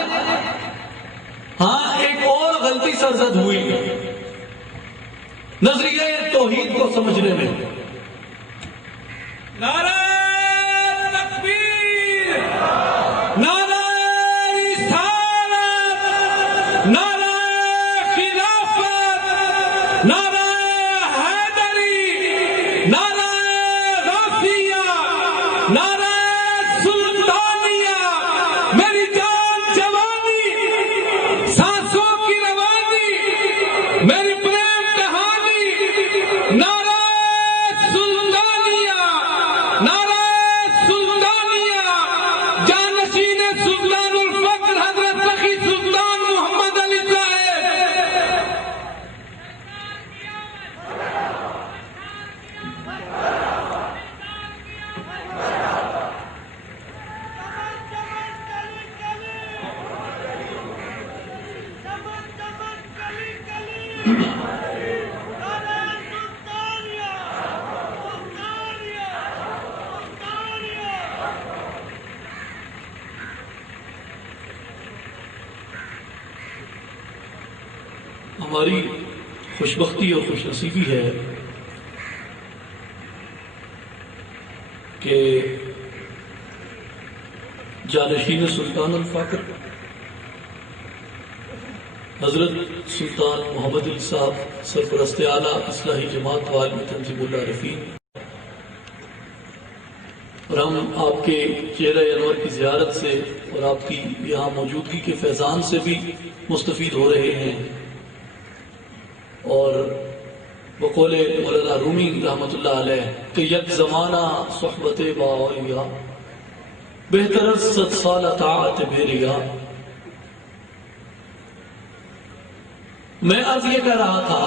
ہاں ایک اور غلطی سرزد ہوئی نظریہ توحید کو سمجھنے میں۔ نعرہ تکبیر، نعرہ رسالت، نعرہ خلافت، نعرہ حیدری، نعرہ غوثیہ، نعرہ سلطانیہ، میری جان جوانی، سانسوں کی روانی، میری پریم کہانی، نعرہ سلطانیہ، نعرہ سلطانیہ، جانشین سلطان الفقر حضرت سخی سلطان محمد علی صاحب۔ ہماری خوش بختی اور خوش نصیبی ہے کہ جانشین سلطان الفقر حضرت سلطان محمد علی صاحب سرپرست اعلیٰ اصلاحی جماعت والد تنظیم اللہ رفیع، اور ہم آپ کے چہرہ انور کی زیارت سے اور آپ کی یہاں موجودگی کے فیضان سے بھی مستفید ہو رہے ہیں، اور بقول مولانا رومی رحمۃ اللہ علیہ کہ یک زمانہ صحبت باولیا بہتر از 100 سال طاعت بیریا۔ میں عرض یہ کہہ رہا تھا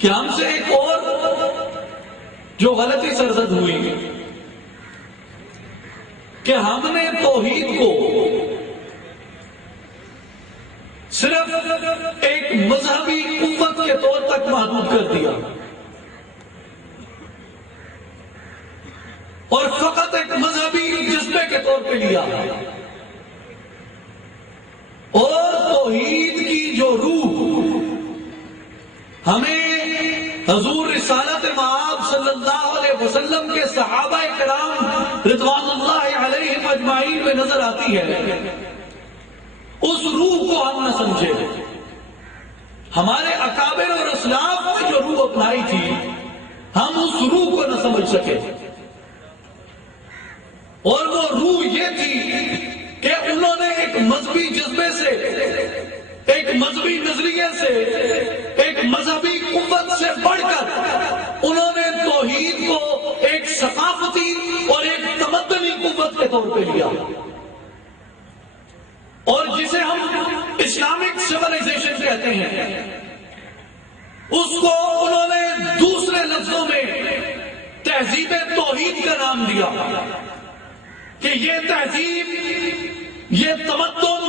کہ ہم سے ایک اور جو غلطی سرزد ہوئی کہ ہم نے توحید کو صرف ایک مذہبی قوت کے طور تک محدود کر دیا، اور فقط ایک مذہبی جذبے کے طور پہ لیا، اور توحید کی جو روح ہمیں حضور رسالت مآب صلی اللہ علیہ وسلم کے صحابہ کرام رضوان اللہ علیہم اجمعین میں نظر آتی ہے، اس روح کو ہم نہ سمجھے۔ ہمارے اکابر اور اسلاف نے جو روح اپنائی تھی، ہم اس روح کو نہ سمجھ سکے، اور وہ روح یہ تھی کہ انہوں نے ایک مذہبی جذبے سے، ایک مذہبی نظریے سے، ایک مذہبی قوت سے بڑھ کر انہوں نے توحید کو ایک ثقافتی اور ایک تمدنی قوت کے طور پہ لیا، اور جسے ہم اسلامک سیولائزیشن کہتے ہیں، اس کو انہوں نے دوسرے لفظوں میں تہذیب توحید کا نام دیا کہ یہ تہذیب، یہ تمدن،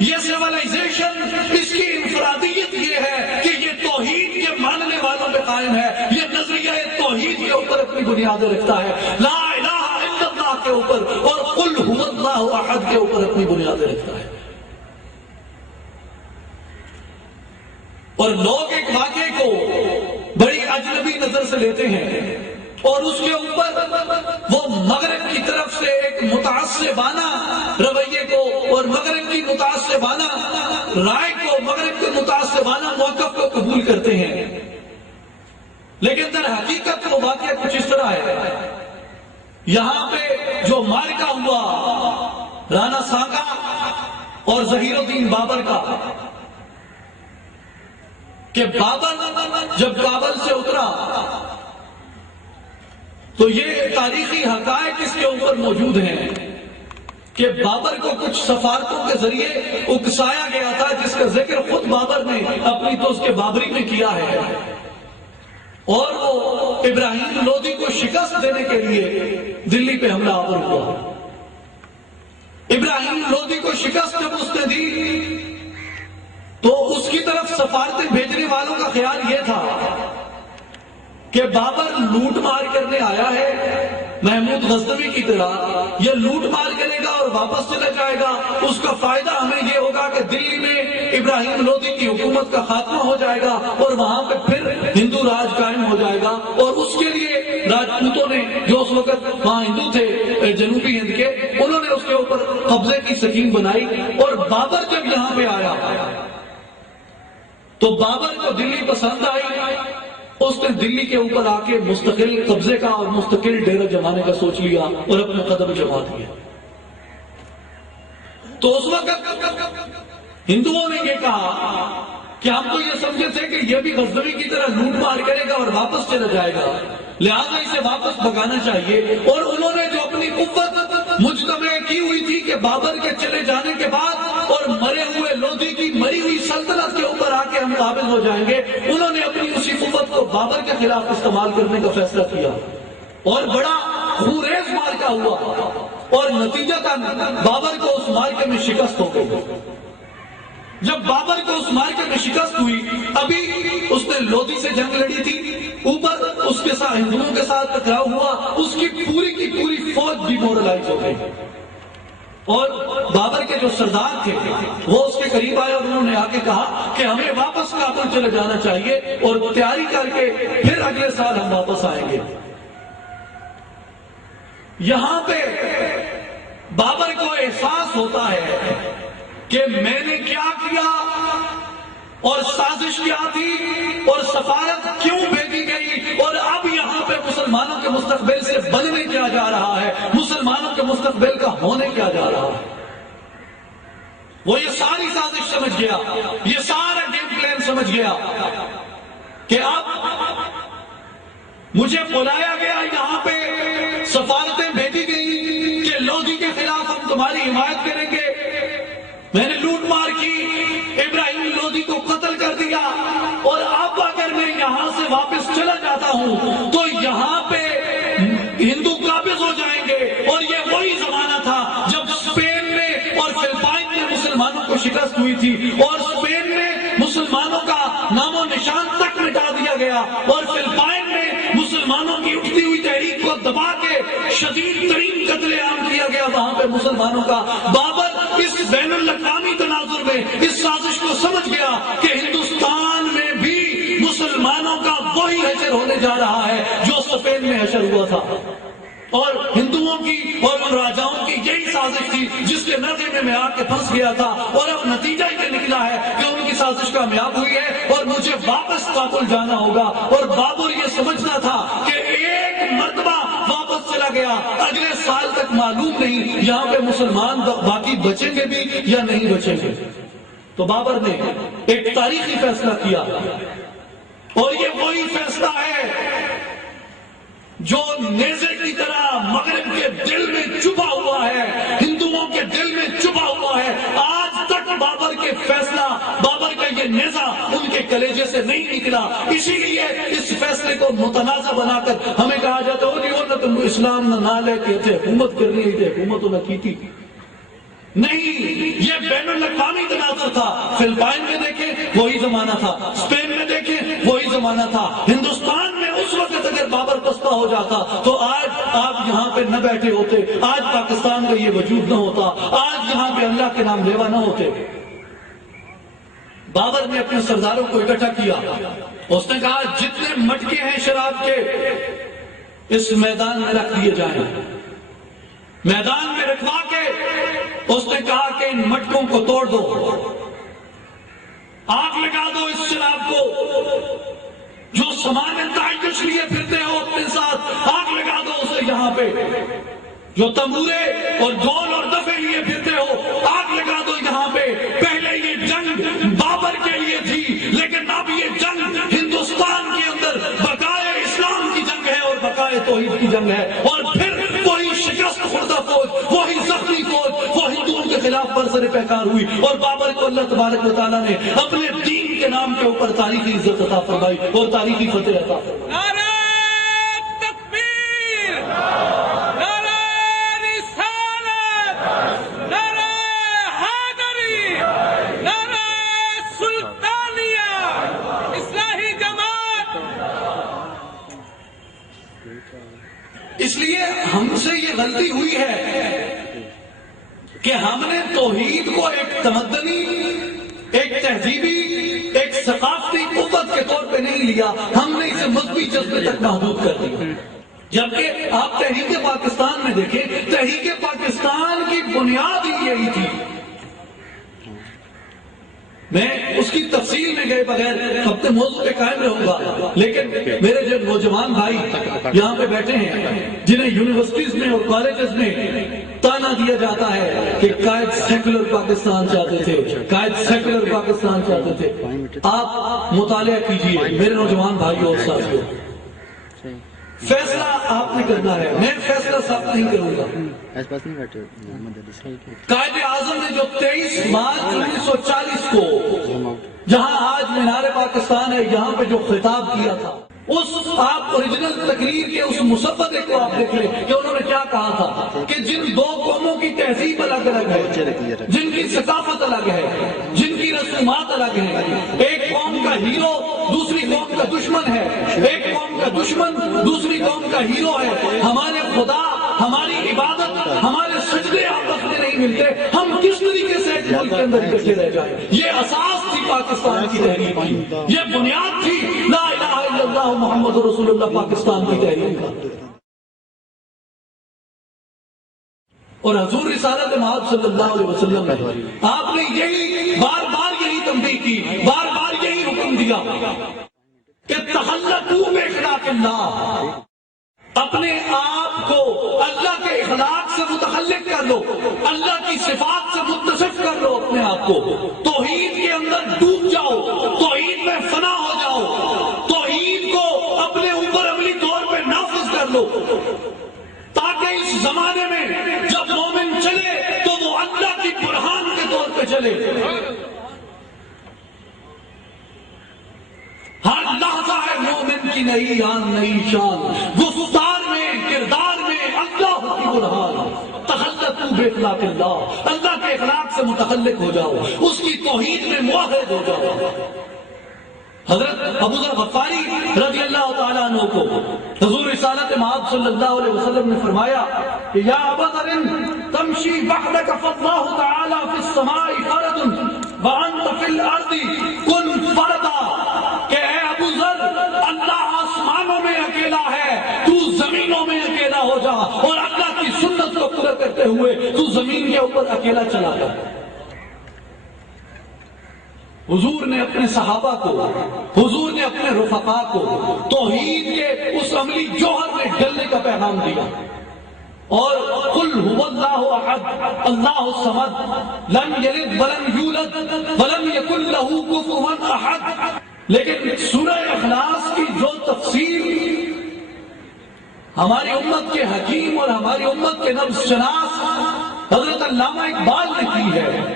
یہ سیولائزیشن، اس کی انفرادیت یہ ہے کہ یہ توحید کے ماننے والوں پہ قائم ہے، یہ نظریہ توحید کے اوپر اپنی بنیادیں رکھتا ہے، لا الہ الا اللہ کے اوپر اور قل هو اللہ احد کے اوپر اپنی بنیادیں رکھتا ہے۔ اور لوگ ایک واقعے کو بڑی اجنبی نظر سے لیتے ہیں اور اس کے اوپر وہ مغرب کی طرف سے ایک متعصبانہ رویے کو اور مغرب کی متعصبانہ رائے کو، مغرب کے متعصبانہ موقف کو قبول کرتے ہیں، لیکن در حقیقت وہ واقعہ کچھ اس طرح ہے۔ یہاں پہ جو معرکہ ہوا رانا سانگا اور ظہیر الدین بابر کا، کہ بابر جب کابل سے اترا تو یہ تاریخی حقائق اس کے اوپر موجود ہیں کہ بابر کو کچھ سفارتوں کے ذریعے اکسایا گیا تھا، جس کا ذکر خود بابر نے اپنی تو اس کے بابری میں کیا ہے، اور وہ ابراہیم لودھی کو شکست دینے کے لیے دلی پہ حملہ آور ہوا۔ ابراہیم لودھی کو شکست جب اس نے دی تو اس کی طرف سفارتیں بھیجنے والوں کا خیال یہ تھا کہ بابر لوٹ مار کرنے آیا ہے محمود غزنوی کی طرح، یہ لوٹ مار کرے گا اور واپس چلا جائے گا، اس کا فائدہ ہمیں یہ ہوگا کہ دلی میں ابراہیم لودھی کی حکومت کا خاتمہ ہو جائے گا اور وہاں پہ پھر ہندو راج قائم ہو جائے گا، اور اس کے لیے راجپوتوں نے جو اس وقت وہاں ہندو تھے جنوبی ہند کے، انہوں نے اس کے اوپر قبضے کی سکیم بنائی۔ اور بابر جب یہاں پہ آیا تو بابر کو دلی پسند آئی، اس نے دلی کے اوپر آ کے مستقل قبضے کا اور مستقل ڈیرہ جمانے کا سوچ لیا اور اپنے قدم جما دیا۔ تو اس وقت ہندوؤں نے یہ کہا کہ ہم تو یہ سمجھے تھے کہ یہ بھی غزنوی کی طرح لوٹ مار کرے گا اور واپس چلا جائے گا، لہذا اسے واپس بھگانا چاہیے۔ اور انہوں نے جو اپنی قوت مجتمع کی ہوئی تھی کہ بابر کے چلے جانے کے بعد اور مرے ہوئے لودھی کی مری ہوئی سلطنت کے اوپر آ کے ہم قابض ہو جائیں گے، انہوں نے اپنی اسی قوت کو بابر کے خلاف استعمال کرنے کا فیصلہ کیا، اور بڑا خونریز مارکا ہوا، اور نتیجہ بابر کو اس مارکے میں شکست ہو گئی۔ جب بابر کو اس مارکے میں شکست ہوئی، ابھی اس نے لودھی سے جنگ لڑی تھی، اوپر اس کے ساتھ ہندوؤں کے ساتھ ٹکراؤ ہوا، اس کی پوری فوج ڈی مورلائز ہو گئی، اور بابر کے جو سردار تھے وہ اس کے قریب آئے اور انہوں نے آ کے کہا کہ ہمیں واپس کابل چلے جانا چاہیے اور تیاری کر کے پھر اگلے سال ہم واپس آئیں گے۔ یہاں پہ بابر کو احساس ہوتا ہے کہ میں نے کیا کیا اور سازش کیا تھی اور سفارت کیوں بھیجی گئی، اور اب یہاں پہ مسلمانوں کے مستقبل سے بننے کیا جا رہا ہے، مسلمانوں کے مستقبل کا ہونے کیا جا رہا ہے۔ وہ یہ ساری سازش سمجھ گیا، یہ سارا گیم پلان سمجھ گیا کہ اب مجھے بلایا گیا، یہاں پہ سفارتیں بھیجی گئی کہ لودھی کے خلاف ہم تمہاری حمایت کریں گے، میں نے لوٹ مار کی، ابراہیم لودھی کو قتل کر دیا، اور اب اگر میں یہاں سے واپس چلا جاتا ہوں تو یہاں پہ ہندو قابض ہو جائیں گے، اور یہ وہی زمانہ تھا جب اسپین میں اور فلپائن میں مسلمانوں کو شکست ہوئی تھی، اور اسپین میں مسلمانوں کا نام و نشان تک مٹا دیا گیا، اور فلپائن میں مسلمانوں کی اٹھتی ہوئی تحریک کو دبا کے شدید ترین قتل عام کیا گیا وہاں پہ مسلمانوں کا۔ بابر اس بین الاقوامی تناظر میں اس سازش کو سمجھ گیا کہ ہندوستان میں بھی مسلمانوں کا وہی حشر ہونے جا رہا ہے جو اسپین میں حشر ہوا تھا، اور ہندوؤں کی اور ان راجاؤں کی یہی سازش تھی جس کے نظر میں آ کے پھنس گیا تھا، اور اب نتیجہ یہ نکلا ہے کہ ان کی سازش کامیاب ہوئی ہے اور مجھے واپس کابل جانا ہوگا۔ اور بابر یہ سمجھنا تھا کہ ایک مرتبہ واپس چلا گیا اگلے سال تک معلوم نہیں یہاں پہ مسلمان باقی بچیں گے بھی یا نہیں بچیں گے. تو بابر نے ایک تاریخی فیصلہ کیا، اور یہ وہی فیصلہ ہے جو نیزے کی طرح مغرب کے دل میں چھپا ہوا ہے، ہندوؤں کے دل میں چھپا ہوا ہے. آج تک بابر کے فیصلہ، بابر کا یہ نیزہ ان کے کلیجے سے نہیں نکلا. اسی لیے اس فیصلے کو متنازع بنا کر ہمیں کہا جاتا ہے نہ تم اسلام نہ لے کے تھے حکومت کر رہی تھے، حکومت نہ کی تھی. نہیں، یہ بین الاقوامی تناظر تھا. فلپائن میں دیکھیں وہی زمانہ تھا، اسپین میں دیکھیں وہی زمانہ تھا. ہندوستان میں اس وقت اگر بابر پستہ ہو جاتا تو آج آپ یہاں پہ نہ بیٹھے ہوتے، آج پاکستان کا یہ وجود نہ ہوتا، آج یہاں پہ اللہ کے نام لیوا نہ ہوتے. بابر نے اپنے سرداروں کو اکٹھا کیا، اس نے کہا جتنے مٹکے ہیں شراب کے اس میدان میں رکھ دیے جائیں. میدان میں رکھوا کے اس نے کہا کہ ان مٹکوں کو توڑ دو، آگ لگا دو اس شراب کو. جو سامان تعیش لیے پھرتے ہو اپنے ساتھ، آگ لگا دو اسے یہاں پہ. جو تمورے اور ڈھول اور دفے لیے پھرتے ہو، آگ لگا دو یہاں پہ. پہلے یہ جنگ بابر کے لیے تھی، لیکن اب یہ جنگ ہندوستان کے اندر بقائے اسلام کی جنگ ہے اور بقائے توحید کی جنگ ہے. اور پھر وہی شکست خوردہ فوج، وہی زخمی فوج وہ ہندوؤں کے خلاف برسر پیکار ہوئی، اور بابر کو اللہ تبارک و تعالیٰ نے اپنے دین کے نام کے اوپر تاریخی عزت عطا فرمائی اور تاریخی فتح عطا فرمائی. نعرہ تکبیر، نعرہ رسالت، نعرہ حیدری، نعرہ سلطانیہ، اصلاحی جماعت. اس لیے ہم سے یہ غلطی ہوئی ہے کہ ہم نے توحید کو ایک تمدنی، ایک تہذیبی، ایک ثقافتی قوت کے طور پہ نہیں لیا، ہم نے اسے مذہبی جذبے تک محدود کر دیا. جبکہ آپ تحریک پاکستان میں دیکھیں، تحریک پاکستان کی بنیاد ہی یہی تھی. میں اس کی تفصیل میں گئے بغیر اپنے موضوع پہ قائم رہوں گا، لیکن میرے جو نوجوان بھائی یہاں پہ بیٹھے ہیں جنہیں یونیورسٹیز میں اور کالجز میں تانا دیا جاتا ہے کہ قائد سیکولر پاکستان چاہتے تھے، قائد سیکولر پاکستان چاہتے تھے، آپ مطالعہ کیجئے میرے نوجوان بھائیوں اور ساتھیوں. فیصلہ آپ نے کرنا ہے، میں فیصلہ ثابت نہیں کروں گا. قائد اعظم نے جو 23 مارچ 1940 کو جہاں آج مینار پاکستان ہے یہاں پہ جو خطاب کیا تھا، اس آپ اوریجنل تقریر کے اس مسودے کو آپ دیکھ لیں کہ انہوں نے کیا کہا تھا کہ جن دو قوموں کی تہذیب الگ الگ ہے، جن کی ثقافت الگ ہے، جن کی رسومات الگ ہیں، ایک قوم کا ہیرو دوسری قوم کا دشمن ہے، ایک قوم کا دشمن دوسری قوم کا ہیرو ہے. ہمارے خدا، ہماری عبادت، ہمارے سجدے آپس میں نہیں ملتے، ہم کس طریقے سے ایک ملک کے اندر اکٹھے رہ جائیں. یہ اساس تھی پاکستان کی تحریک کی، یہ بنیاد تھی لا الہ الا اللہ محمد رسول اللہ پاکستان کی تحریک کا. اور حضور رسالت محمد صلی اللہ علیہ وسلم نے آپ نے یہی بار بار یہی تنبیہ کی، بار بار یہی حکم دیا کہ تخلقوا باخلاق اللہ، اپنے آپ کو اللہ کے اخلاق سے متخلق کر لو، اللہ کی صفات سے متصف کر لو اپنے آپ کو. توحید کے اندر ڈوب جاؤ، توحید میں فنا ہو جاؤ، توحید کو اپنے اوپر عملی طور پہ نافذ کر لو، تاکہ اس زمانے میں جب مومن چلے تو وہ اللہ کی برہان کے طور پہ چلے. ہر لحظہ ہے مومن کی نئی آن نئی شان، گفتار میں، کردار میں اللہ کی برہان. تخلقوا باخلاق اللہ، اللہ کے اخلاق سے متخلق ہو جاؤ، اس کی توحید میں موحد ہو جاؤ. حضرت ابو ذر غفاری رضی اللہ تعالیٰ عنہ کو حضور رسالت مآب صلی اللہ علیہ وسلم نے فرمایا کہ یا ابا ذر تمشی وحدک فاللہ تعالیٰ فی السماء فرد وانت فی الارض کن فردا. کہ اے ابو ذر، اللہ آسمانوں میں اکیلا ہے، تو زمینوں میں اکیلا ہو جا، اور اللہ کی سنت کو پورا کرتے ہوئے تو زمین کے اوپر اکیلا چلا جا. حضور نے اپنے صحابہ کو، حضور نے اپنے رفقا کو توحید کے اس عملی جوہر میں ڈلنے کا پیغام دیا. اور قل هو اللہ احد اللہ الصمد لم یلد ولم یولد ولم یکن له کفوا احد. لیکن سورہ اخلاص کی جو تفسیر ہماری امت کے حکیم اور ہماری امت کے نبض شناس حضرت علامہ اقبال نے کی ہے،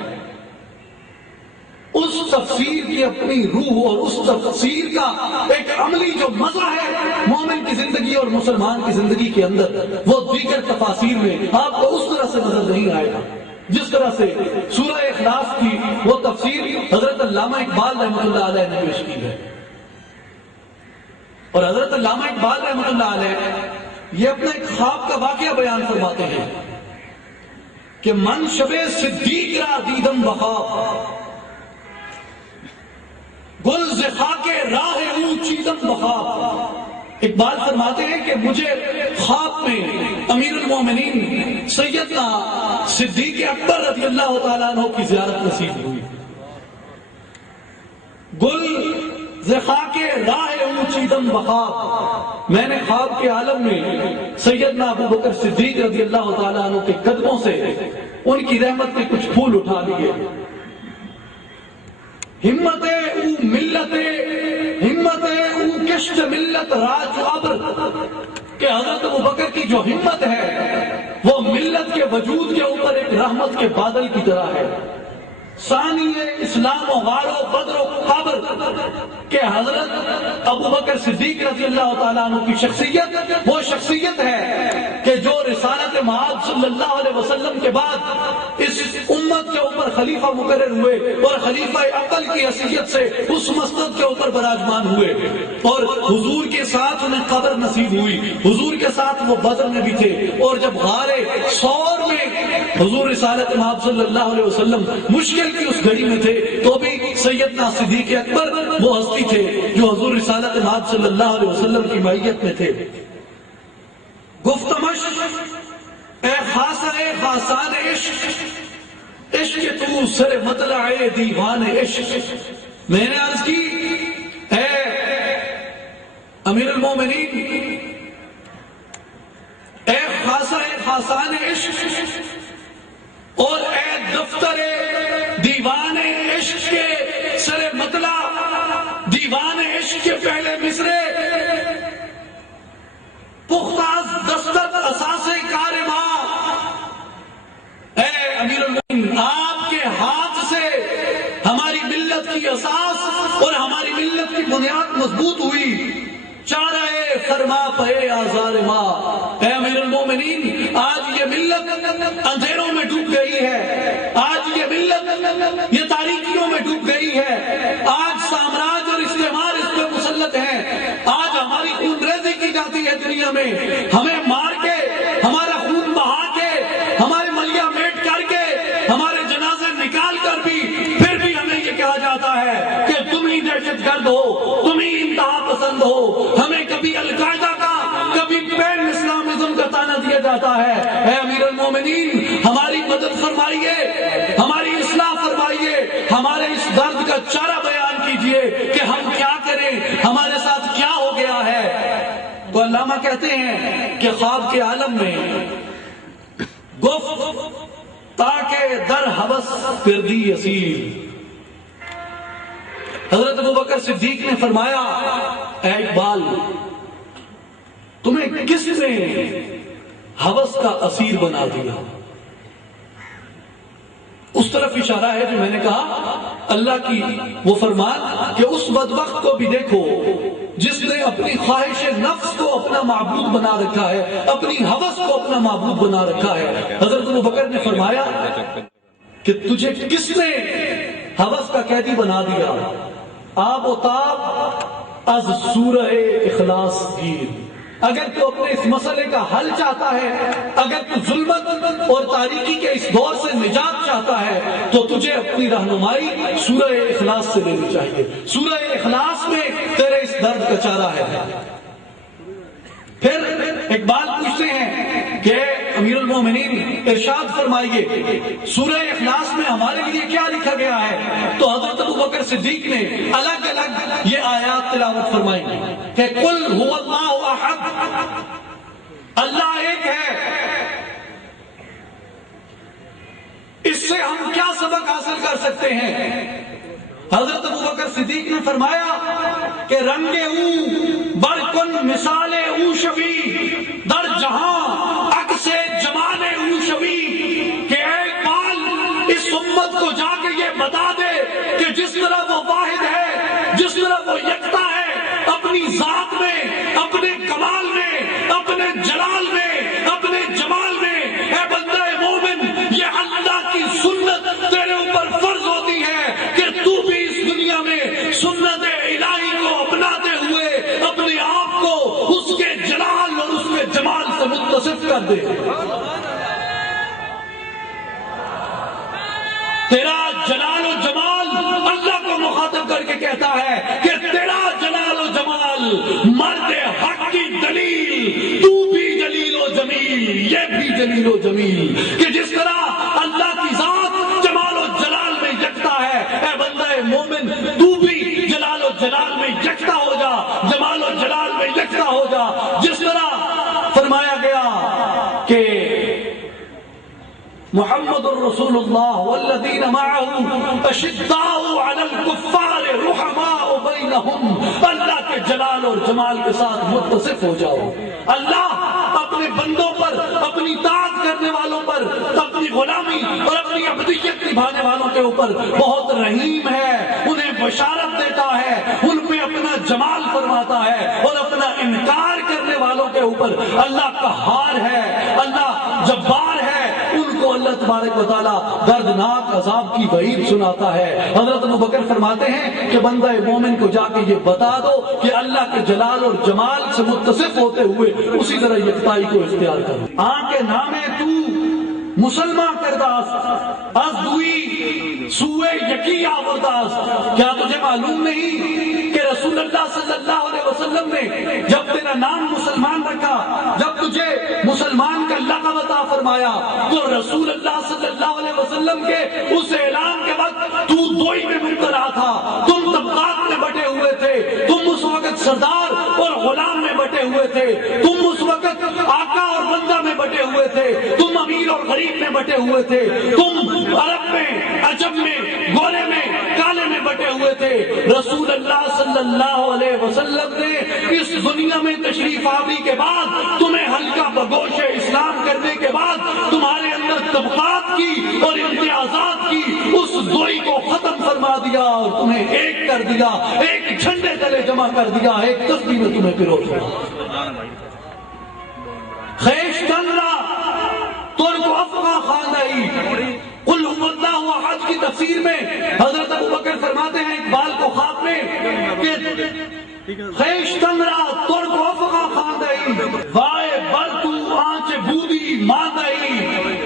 اس تفسیر کی اپنی روح اور اس تفسیر کا ایک عملی جو مزہ ہے مومن کی زندگی اور مسلمان کی زندگی کے اندر، وہ دیگر تفاسیر میں آپ کو اس طرح سے نظر نہیں آئے گا جس طرح سے سورہ اخلاص کی وہ تفسیر حضرت علامہ اقبال رحمۃ اللہ علیہ نے پیش کی ہے. اور حضرت علامہ اقبال رحمۃ اللہ علیہ یہ اپنا ایک خواب کا واقعہ بیان فرماتے ہیں کہ من شب صدیق را دیدم بخواب، گل ز خاک راہ او چیدم بخواب. اقبال فرماتے ہیں کہ مجھے خواب میں امیر المومنین سیدنا صدیق اکبر رضی اللہ تعالیٰ عنہ کی زیارت نصیب ہوئی. گل ز خاک راہ او چیدم بخواب، میں نے خواب کے عالم میں سیدنا ابو بکر صدیق رضی اللہ تعالیٰ عنہ کے قدموں سے ان کی رحمت کے کچھ پھول اٹھا لیے. ہمت او ملت او کشت ملت راج ابر، کہ حضرت ابو بکر کی جو ہمت ہے وہ ملت کے وجود کے اوپر ایک رحمت کے بادل کی طرح ہے. ثانی اسلام و غار و بدر و قبر، کہ حضرت ابو بکر صدیق رضی اللہ تعالیٰ عنہ کی شخصیت وہ شخصیت ہے کہ جو رسالت مآب صلی اللہ علیہ وسلم کے بعد اس امت کے اوپر خلیفہ مقرر ہوئے اور خلیفہ عقل کی حیثیت سے اس مسند کے اوپر براجمان ہوئے، اور حضور کے ساتھ انہیں قبر نصیب ہوئی، حضور کے ساتھ وہ بدر میں بھی تھے. اور جب غار ثور میں حضور رسالت مآب صلی اللہ علیہ وسلم مشکل کی اس گھڑی میں تھے تو بھی سیدنا صدیق اکبر وہ ہستی تھے جو حضور رسالت مآب صلی اللہ علیہ وسلم کی معیت میں تھے. گفتمش اے خاصہ اے خاصان عشق، عشق تو سر مطلع دیوان عشق. میں نے عرض کی اے امیر المومنین، اے خاصہ اے خاصان عشق اور اے دفتر دیوان عشق کے سر مطلع، دیوان عشق کے پہلے مصرے، پختہ دستر اساس کارما. اے امیر المومنین، آپ کے ہاتھ سے ہماری ملت کی اساس اور ہماری ملت کی بنیاد مضبوط ہوئی. چارہ فرما پے آزار ماں. اے امیر المومنین، آج یہ ملت اندھیروں میں ڈوب گئی ہے، آج یہ ملت یہ تاریکیوں میں ڈوب گئی ہے. آج سامراج اور استعمار اس پہ مسلط ہے. آج ہماری خون ریزی کی جاتی ہے دنیا میں، ہمیں مار کے، ہمارا خون بہا کے، ہمارے ملیا میٹ کر کے، ہمارے جنازے نکال کر بھی پھر بھی ہمیں یہ کہا جاتا ہے کہ تم ہی دہشت گرد ہو، تم ہی انتہا پسند ہو. ہمیں کبھی القاعدہ کا، کبھی پین اسلامزم کا تانا دیا جاتا ہے. اے امیر المومنین، ہماری مدد فرمائیے، ہماری اصلاح فرمائیے، ہمارے اس درد کا چارہ بیان کیجئے کہ ہم کیا کریں، ہمارے ساتھ کیا ہو گیا ہے. تو علامہ کہتے ہیں کہ خواب کے عالم میں گفت تاکہ در حوث پردی اسیر. حضرت ابو بکر صدیق نے فرمایا اے اقبال، تمہیں کس نے حوث کا اسیر بنا دیا؟ اس طرف اشارہ ہے جو میں نے کہا اللہ کی وہ فرمان کہ اس بدبخت کو بھی دیکھو جس نے اپنی خواہش نفس کو اپنا معبود بنا رکھا ہے، اپنی حوث کو اپنا معبود بنا رکھا ہے. حضرت ابو بکر نے فرمایا کہ تجھے کس نے حوث کا قیدی بنا دیا؟ آب و تاب از سورہ اخلاص گیر. اگر تو اپنے اس مسئلے کا حل چاہتا ہے، اگر تو ظلمت اور تاریکی کے اس دور سے نجات چاہتا ہے، تو تجھے اپنی رہنمائی سورہ اخلاص سے لینی چاہیے. سورہ اخلاص میں تیرے اس درد کا چارہ ہے. پھر اقبال پوچھتے ہیں کہ امیر المومنین ارشاد فرمائیے سورہ اخلاص میں ہمارے لیے کیا لکھا گیا ہے؟ تو حضرت ابو بکر صدیق نے الگ الگ یہ آیات تلاوت فرمائی کہ قل هو اللہ احد، اللہ ایک ہے. سبق حاصل کر سکتے ہیں؟ حضرت ابوبکر صدیق نے فرمایا کہ رنگ او برکن مثال او شوی در جہاں عکس جمال او شوی، کہ اے اقبال اس امت کو جا کے یہ بتا دے کہ جس طرح وہ واحد ہے، جس طرح وہ یکتا ہے اپنی ذات میں، اپنے کمال میں، اپنے جلال میں، اپنے جمال میں، اے بندہ مومن یہ اللہ کی سنت تیرے اوپر فرض ہوتی ہے کہ تو بھی اس دنیا میں سنت الہی کو اپناتے ہوئے اپنے آپ کو اس کے جلال اور اس کے جمال سے متصف کر دے۔ تیرا جلال و جمال اللہ کو مخاطب کر کے کہتا ہے کہ تیرا جلال و جمال مرد حق کی دلیل، تو بھی جلیل و جمیل، یہ بھی جلیل و جمیل، کہ جس طرح اللہ کی ذات جمال و جلال میں یکتا ہے، اے بندہ مومن تو بھی جلال و جلال میں یکتا ہو جا، جمال و جلال میں یکتا ہو جا۔ جس طرح فرمایا گیا کہ محمد الرسول اللہ والذین معه اشداء علی الکفار رحماء بینہم، اللہ کے جلال اور جمال کے ساتھ متصف ہو جاؤ۔ اللہ اپنے بندوں پر، اپنی اطاعت کرنے والوں پر، اپنی غلامی اور اپنی عبودیت نبھانے والوں کے اوپر بہت رحیم ہے، انہیں بشارت دیتا ہے، ان پہ اپنا جمال فرماتا ہے، اور اپنا انکار کرنے والوں کے اوپر اللہ قہار ہے، اللہ جبار ہے، ان کو اللہ تبارک و تعالیٰ دردناک عذاب کی وعید سناتا ہے۔ حضرت ابوبکر فرماتے ہیں کہ بندہ مومن کو جا کے یہ بتا دو کہ اللہ کے جلال اور جمال سے متصف ہوتے ہوئے اسی طرح یکتائی کو اختیار کرو۔ آنکھ نامے تو مسلمان کرداست از دوئی سوئے یکی آورداست، کیا تجھے معلوم نہیں کہ رسول اللہ صلی اللہ علیہ وسلم نے جب تیرا نام مسلمان رکھا، جب تجھے مسلمان کا لقب عطا فرمایا، تو رسول اللہ صلی اللہ علیہ وسلم کے اس اعلان کے وقت تو دوئی میں مبتلا تھا، تم طبقات میں بٹے ہوئے تھے، تم اس وقت سردار اور غلام میں بٹے ہوئے تھے، تم اس وقت آقا اور بندہ میں بٹے ہوئے تھے، تم امیر اور غریب میں بٹے ہوئے تھے، تم عرب میں، عجم میں، گورے میں، کالے میں بٹے ہوئے تھے۔ رسول اللہ صلی اللہ علیہ وسلم نے اس دنیا میں تشریف آوری کے بعد تمہیں ہلکا بگوش اسلام کرنے کے بعد تمہارے اندر طبقات کی اور امتیازات کی اس دوئی کو ختم فرما دیا اور تمہیں ایک کر دیا، ایک جھنڈے تلے جمع کر دیا، ایک تسبیح میں تمہیں پرو دیا۔ خیش تنرا ترک افقا خاندائی قل هو اللہ احد کی تفسیر میں حضرت ابوبکر فرماتے ہیں اقبال کو خواب میں کہ خیش تنرا ترک افقا خاندائی وائے بر تو آنچ بودی ماندائی،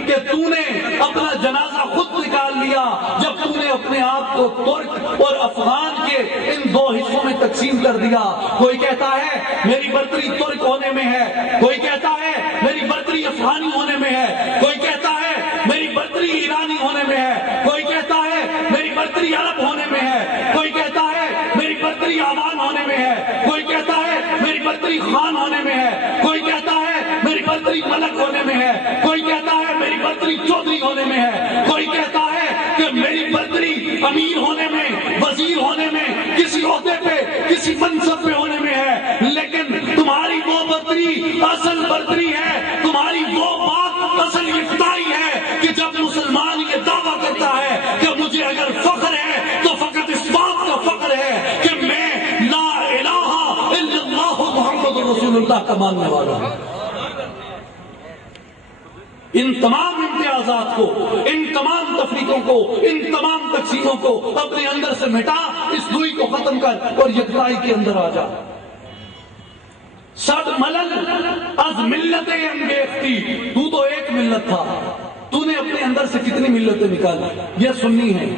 کہ تو نے اپنا جنازہ خود نکال لیا جب تو نے اپنے آپ کو ترک اور افغان کے ان دو حصوں میں تقسیم کر دیا۔ کوئی کہتا ہے میری برتری ترک ہونے میں ہے، کوئی کہتا ہے میری برتری افغانی ہونے میں ہے، کوئی کہتا ہے میری برتری ایرانی ہونے میں ہے، کوئی کہتا ہے میری برتری عرب ہونے میں ہے، کوئی کہتا ہے میری برتری آوان ہونے میں ہے، کوئی کہتا ہے میری برتری خان ہونے میں ہے، کوئی کہتا ہے میری برتری ملک ہونے میں ہے، کوئی کہتا ہے میری برتری چودھری ہونے میں ہے، کوئی کہتا ہے کہ میری برتری امیر ہونے میں، وزیر ہونے میں، کسی عہدے پہ، کسی منصب پہ ہونے میں ہے، لیکن تمہاری وہ برتری اصل برتری ہے، تمہاری وہ بات اصل افطاری ہے کہ جب مسلمان یہ دعویٰ کرتا ہے کہ مجھے اگر فخر ہے تو فقط اس بات کا فخر ہے کہ میں لا الہ الا اللہ محمد رسول اللہ کا ماننے والا ہوں۔ ان تمام امتیازات کو، ان تمام تفریقوں کو، ان تمام تقسیموں کو اپنے اندر سے مٹا، اس دوئی کو ختم کر اور یکتائی کے اندر آ جا۔ صد ملل از ملت انگیختی، تو تو ایک ملت تھا، تو نے اپنے اندر سے کتنی ملتیں نکالی؟ یہ سنی ہیں،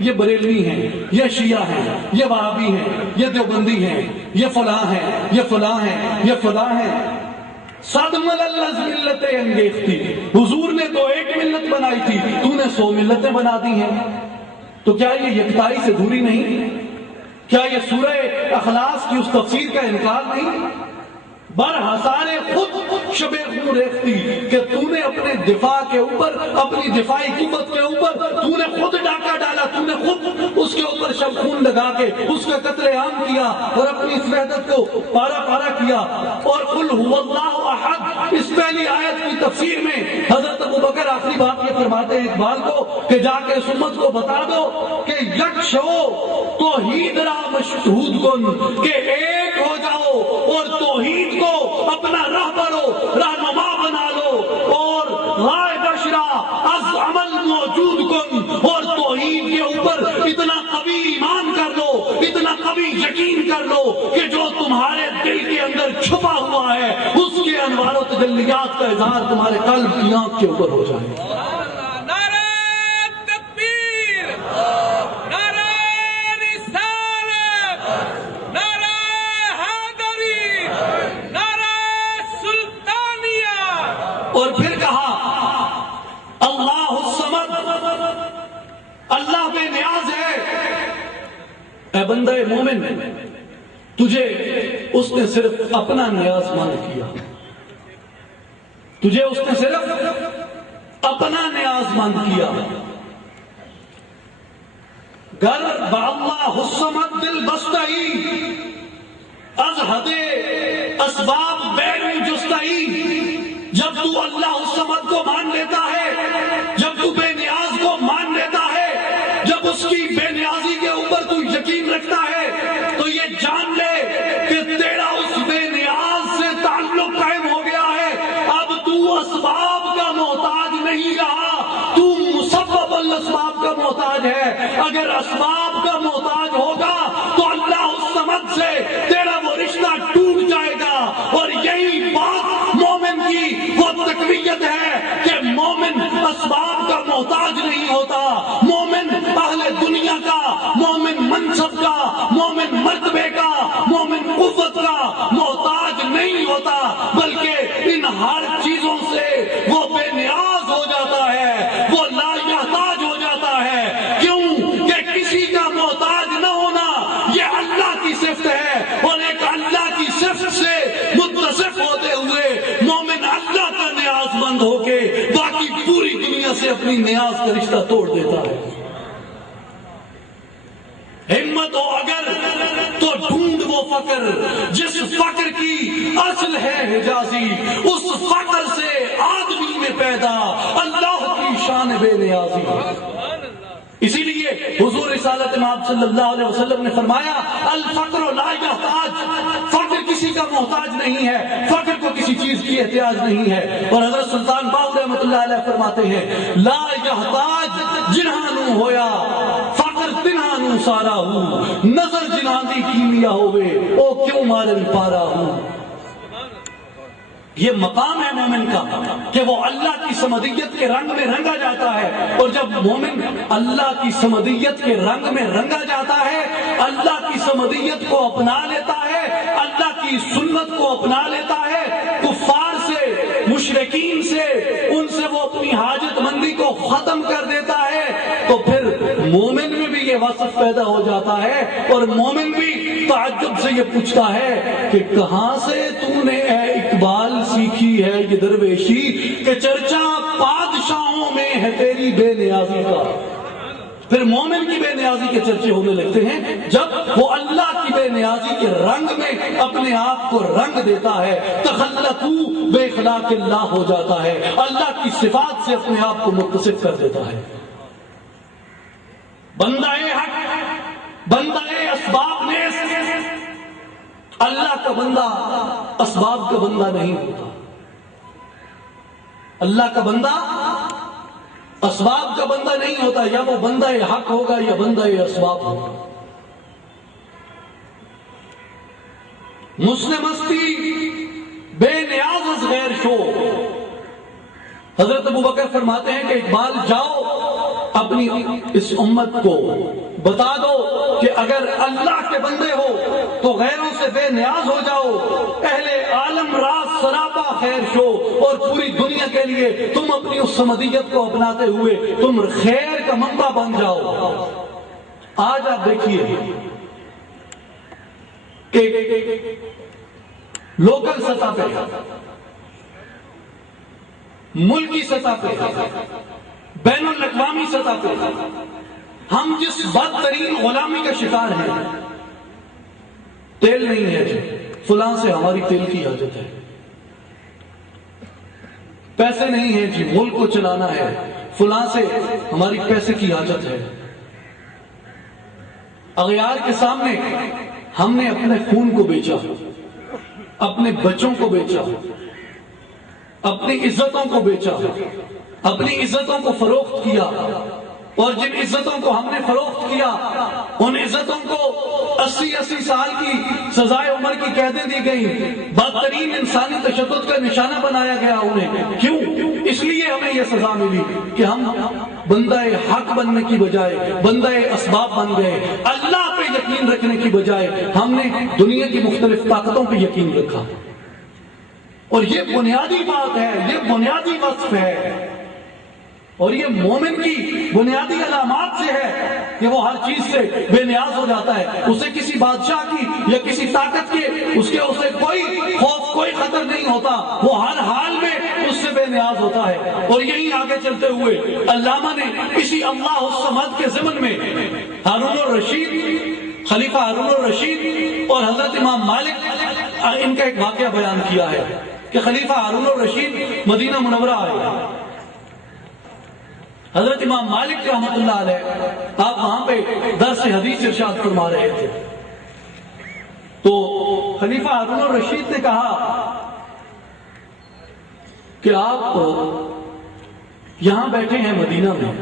یہ بریلوی ہیں، یہ شیعہ ہیں، یہ وہابی ہیں، یہ دیوبندی ہیں، یہ فلاں ہیں، یہ فلاں ہیں، یہ فلاں ہیں۔ صد ملل از ملت انگیختی، حضور نے تو ایک ملت بنائی تھی، تو نے 100 ملتیں بنا دی ہیں، تو کیا یہ یکتائی سے دوری نہیں؟ کیا یہ سورہ اخلاص کی اس تفسیر کا انکار نہیں؟ برحصار خود شب خون ریختی، کہ تو نے اپنے دفاع کے اوپر، اپنی دفاعی قوت کے اوپر تو نے خود اللہ تو نے خود اس کے اوپر شب خون لگا کے اس کا قتل عام کیا اور اپنی اس وحدت کو پارا پارا کیا. اور قل هو اللہ احد، اس پہلی آیت کی تفسیر میں حضرت ابوبکر آخری بات یہ فرماتے ہیں اقبال کو کہ جا کے اس امت کو بتا دو کہ یک شو توحید را مشہود کن، کہ ایک ہو جاؤ اور توحید کو اپنا رہبر و رہنما بنا لو، اور رائے بشرا از عمل موجود کن، اور توحید کے اوپر اتنا قوی ایمان کر لو، اتنا قوی یقین کر لو کہ جو تمہارے دل کے اندر چھپا ہوا ہے اس کے انوار و تجلیات کا اظہار تمہارے قلب کی آنکھ کے اوپر ہو جائے. اور پھر کہا اللہ الصمد، اللہ بے نیاز ہے. اے بندہ مومن، تجھے اس نے صرف اپنا نیاز مند کیا، تجھے اس نے صرف اپنا نیاز مند کیا. گر باللہ الصمد دل بستہی از حد اسباب بیرو جستہی. جب تو اللہ الصمد کو مان لیتا ہے، جب تو بے نیاز کو مان لیتا ہے، جب اس کی بے نیازی کے اوپر تو یقین رکھتا ہے، تو یہ جان لے کہ تیرا اس بے نیاز سے تعلق قائم ہو گیا ہے. اب تو اسباب کا محتاج نہیں رہا، تو مسبب الاسباب کا محتاج ہے. اگر اسباب کا محتاج ہوگا تو اللہ الصمد سے تیرا وہ رشتہ ٹوٹ جائے گا. اور یہی بات مومن کی وہ تقویت ہے کہ مومن اسباب کا محتاج نہیں ہوتا. مومن اہل دنیا کا، مومن منصب کا، مومن مرتبے کا، مومن قوت کا محتاج نہیں ہوتا، بلکہ ان ہر چیزوں سے وہ بے نیاز ہو جاتا ہے، وہ لا یحتاج ہو جاتا ہے. کیوں کہ کسی کا محتاج نہ ہونا یہ اللہ کی صفت ہے، اور ایک اللہ کی صفت سے متصف ہوتے ہوئے مومن اللہ کا نیاز مند ہو کے باقی پوری دنیا سے اپنی نیاز کا رشتہ توڑ دیتا ہے. ہمت ہو اگر تو ڈھونڈ وہ فقر جس فقر کی اصل ہے حجازی، اس فقر سے آدمی میں پیدا اللہ کی شان بے نیازی. اسی لیے حضور رسالت مآب صلی اللہ علیہ وسلم نے فرمایا الفقر لا یحتاج، فقر کسی کا محتاج نہیں ہے، فقر کو کسی چیز کی احتیاج نہیں ہے. اور حضرت سلطان باؤ رحمۃ اللہ علیہ فرماتے ہیں لا یحتاج جنہاں نو ہویا فقر تنہاں نو سارا ہوں، نظر جنہاں دی کیمیا ہوئے او کیوں مارن پارا ہوں. یہ مقام ہے مومن کا کہ وہ اللہ کی صمدیت کے رنگ میں رنگا جاتا ہے. اور جب مومن اللہ کی صمدیت کے رنگ میں رنگا جاتا ہے، اللہ کی صمدیت کو اپنا لیتا ہے، اللہ کی سنت کو اپنا لیتا ہے، کفار سے، مشرکین سے، ان سے وہ اپنی حاجت مندی کو ختم کر دیتا ہے، تو پھر مومن میں بھی یہ وصف پیدا ہو جاتا ہے. اور مومن بھی تعجب سے یہ پوچھتا ہے کہ کہاں سے تو نے اے اقبال سیکھی ہے یہ درویشی کہ چرچا بادشاہوں میں ہے تیری بے نیازی کا. پھر مومن کی بے نیازی کے چرچے ہونے لگتے ہیں جب وہ اللہ کی بے نیازی کے رنگ میں اپنے آپ کو رنگ دیتا ہے. تخلقو بے اخلاق اللہ ہو جاتا ہے، اللہ کی صفات سے اپنے آپ کو متصف کر دیتا ہے. بندہ حق، بندہ اسباب نیست. اللہ کا بندہ اسباب کا بندہ نہیں ہوتا. اللہ کا بندہ اسباب کا بندہ نہیں ہوتا. یا وہ بندہ حق ہوگا یا بندہ اسباب ہوگا. مسلم ہستی بے نیاز از غیر شو. حضرت ابوبکر فرماتے ہیں کہ اقبال جاؤ اپنی اس امت کو بتا دو کہ اگر اللہ کے بندے ہو تو غیروں سے بے نیاز ہو جاؤ. اہل عالم راز سراپا خیر شو، اور پوری دنیا کے لیے تم اپنی اس سمدیت کو اپناتے ہوئے تم خیر کا منبع بن جاؤ. آج آپ دیکھیے کہ لوکل سطح پہ، ملکی سطح پہ، بین الاقوامی سطح پہ ہم جس بدترین غلامی کا شکار ہیں، تیل نہیں ہے جی، فلاں سے ہماری تیل کی حاجت ہے، پیسے نہیں ہیں جی، ملک کو چلانا ہے، فلاں سے ہماری پیسے کی حاجت ہے۔ اغیار کے سامنے ہم نے اپنے خون کو بیچا، اپنے بچوں کو بیچا، اپنی عزتوں کو بیچا، اپنی عزتوں کو فروخت کیا، اور جن عزتوں کو ہم نے فروخت کیا ان عزتوں کو 80 سال کی سزائے عمر کی قیدیں دی گئیں، بدترین انسانی تشدد کا نشانہ بنایا گیا انہیں۔ کیوں؟ اس لیے ہمیں یہ سزا ملی کہ ہم بندہ حق بننے کی بجائے بندہ اسباب بن گئے، اللہ پہ یقین رکھنے کی بجائے ہم نے دنیا کی مختلف طاقتوں پہ یقین رکھا۔ اور یہ بنیادی بات ہے، یہ بنیادی وصف ہے، اور یہ مومن کی بنیادی علامات سے ہے کہ وہ ہر چیز سے بے نیاز ہو جاتا ہے، اسے کسی بادشاہ کی یا کسی طاقت کے اسے کوئی خوف کوئی خطر نہیں ہوتا، وہ ہر حال میں اس سے بے نیاز ہوتا ہے۔ اور یہی آگے چلتے ہوئے علامہ نے اسی اللہ الصمد کے ضمن میں ہارون الرشید، خلیفہ ہارون الرشید اور حضرت امام مالک، ان کا ایک واقعہ بیان کیا ہے کہ خلیفہ ہارون الرشید مدینہ منورہ آئے، حضرت امام مالک رحمۃ اللہ علیہ آپ وہاں پہ درس حدیث ارشاد فرما رہے تھے، تو خلیفہ ہارون الرشید نے کہا کہ آپ یہاں بیٹھے ہیں مدینہ میں،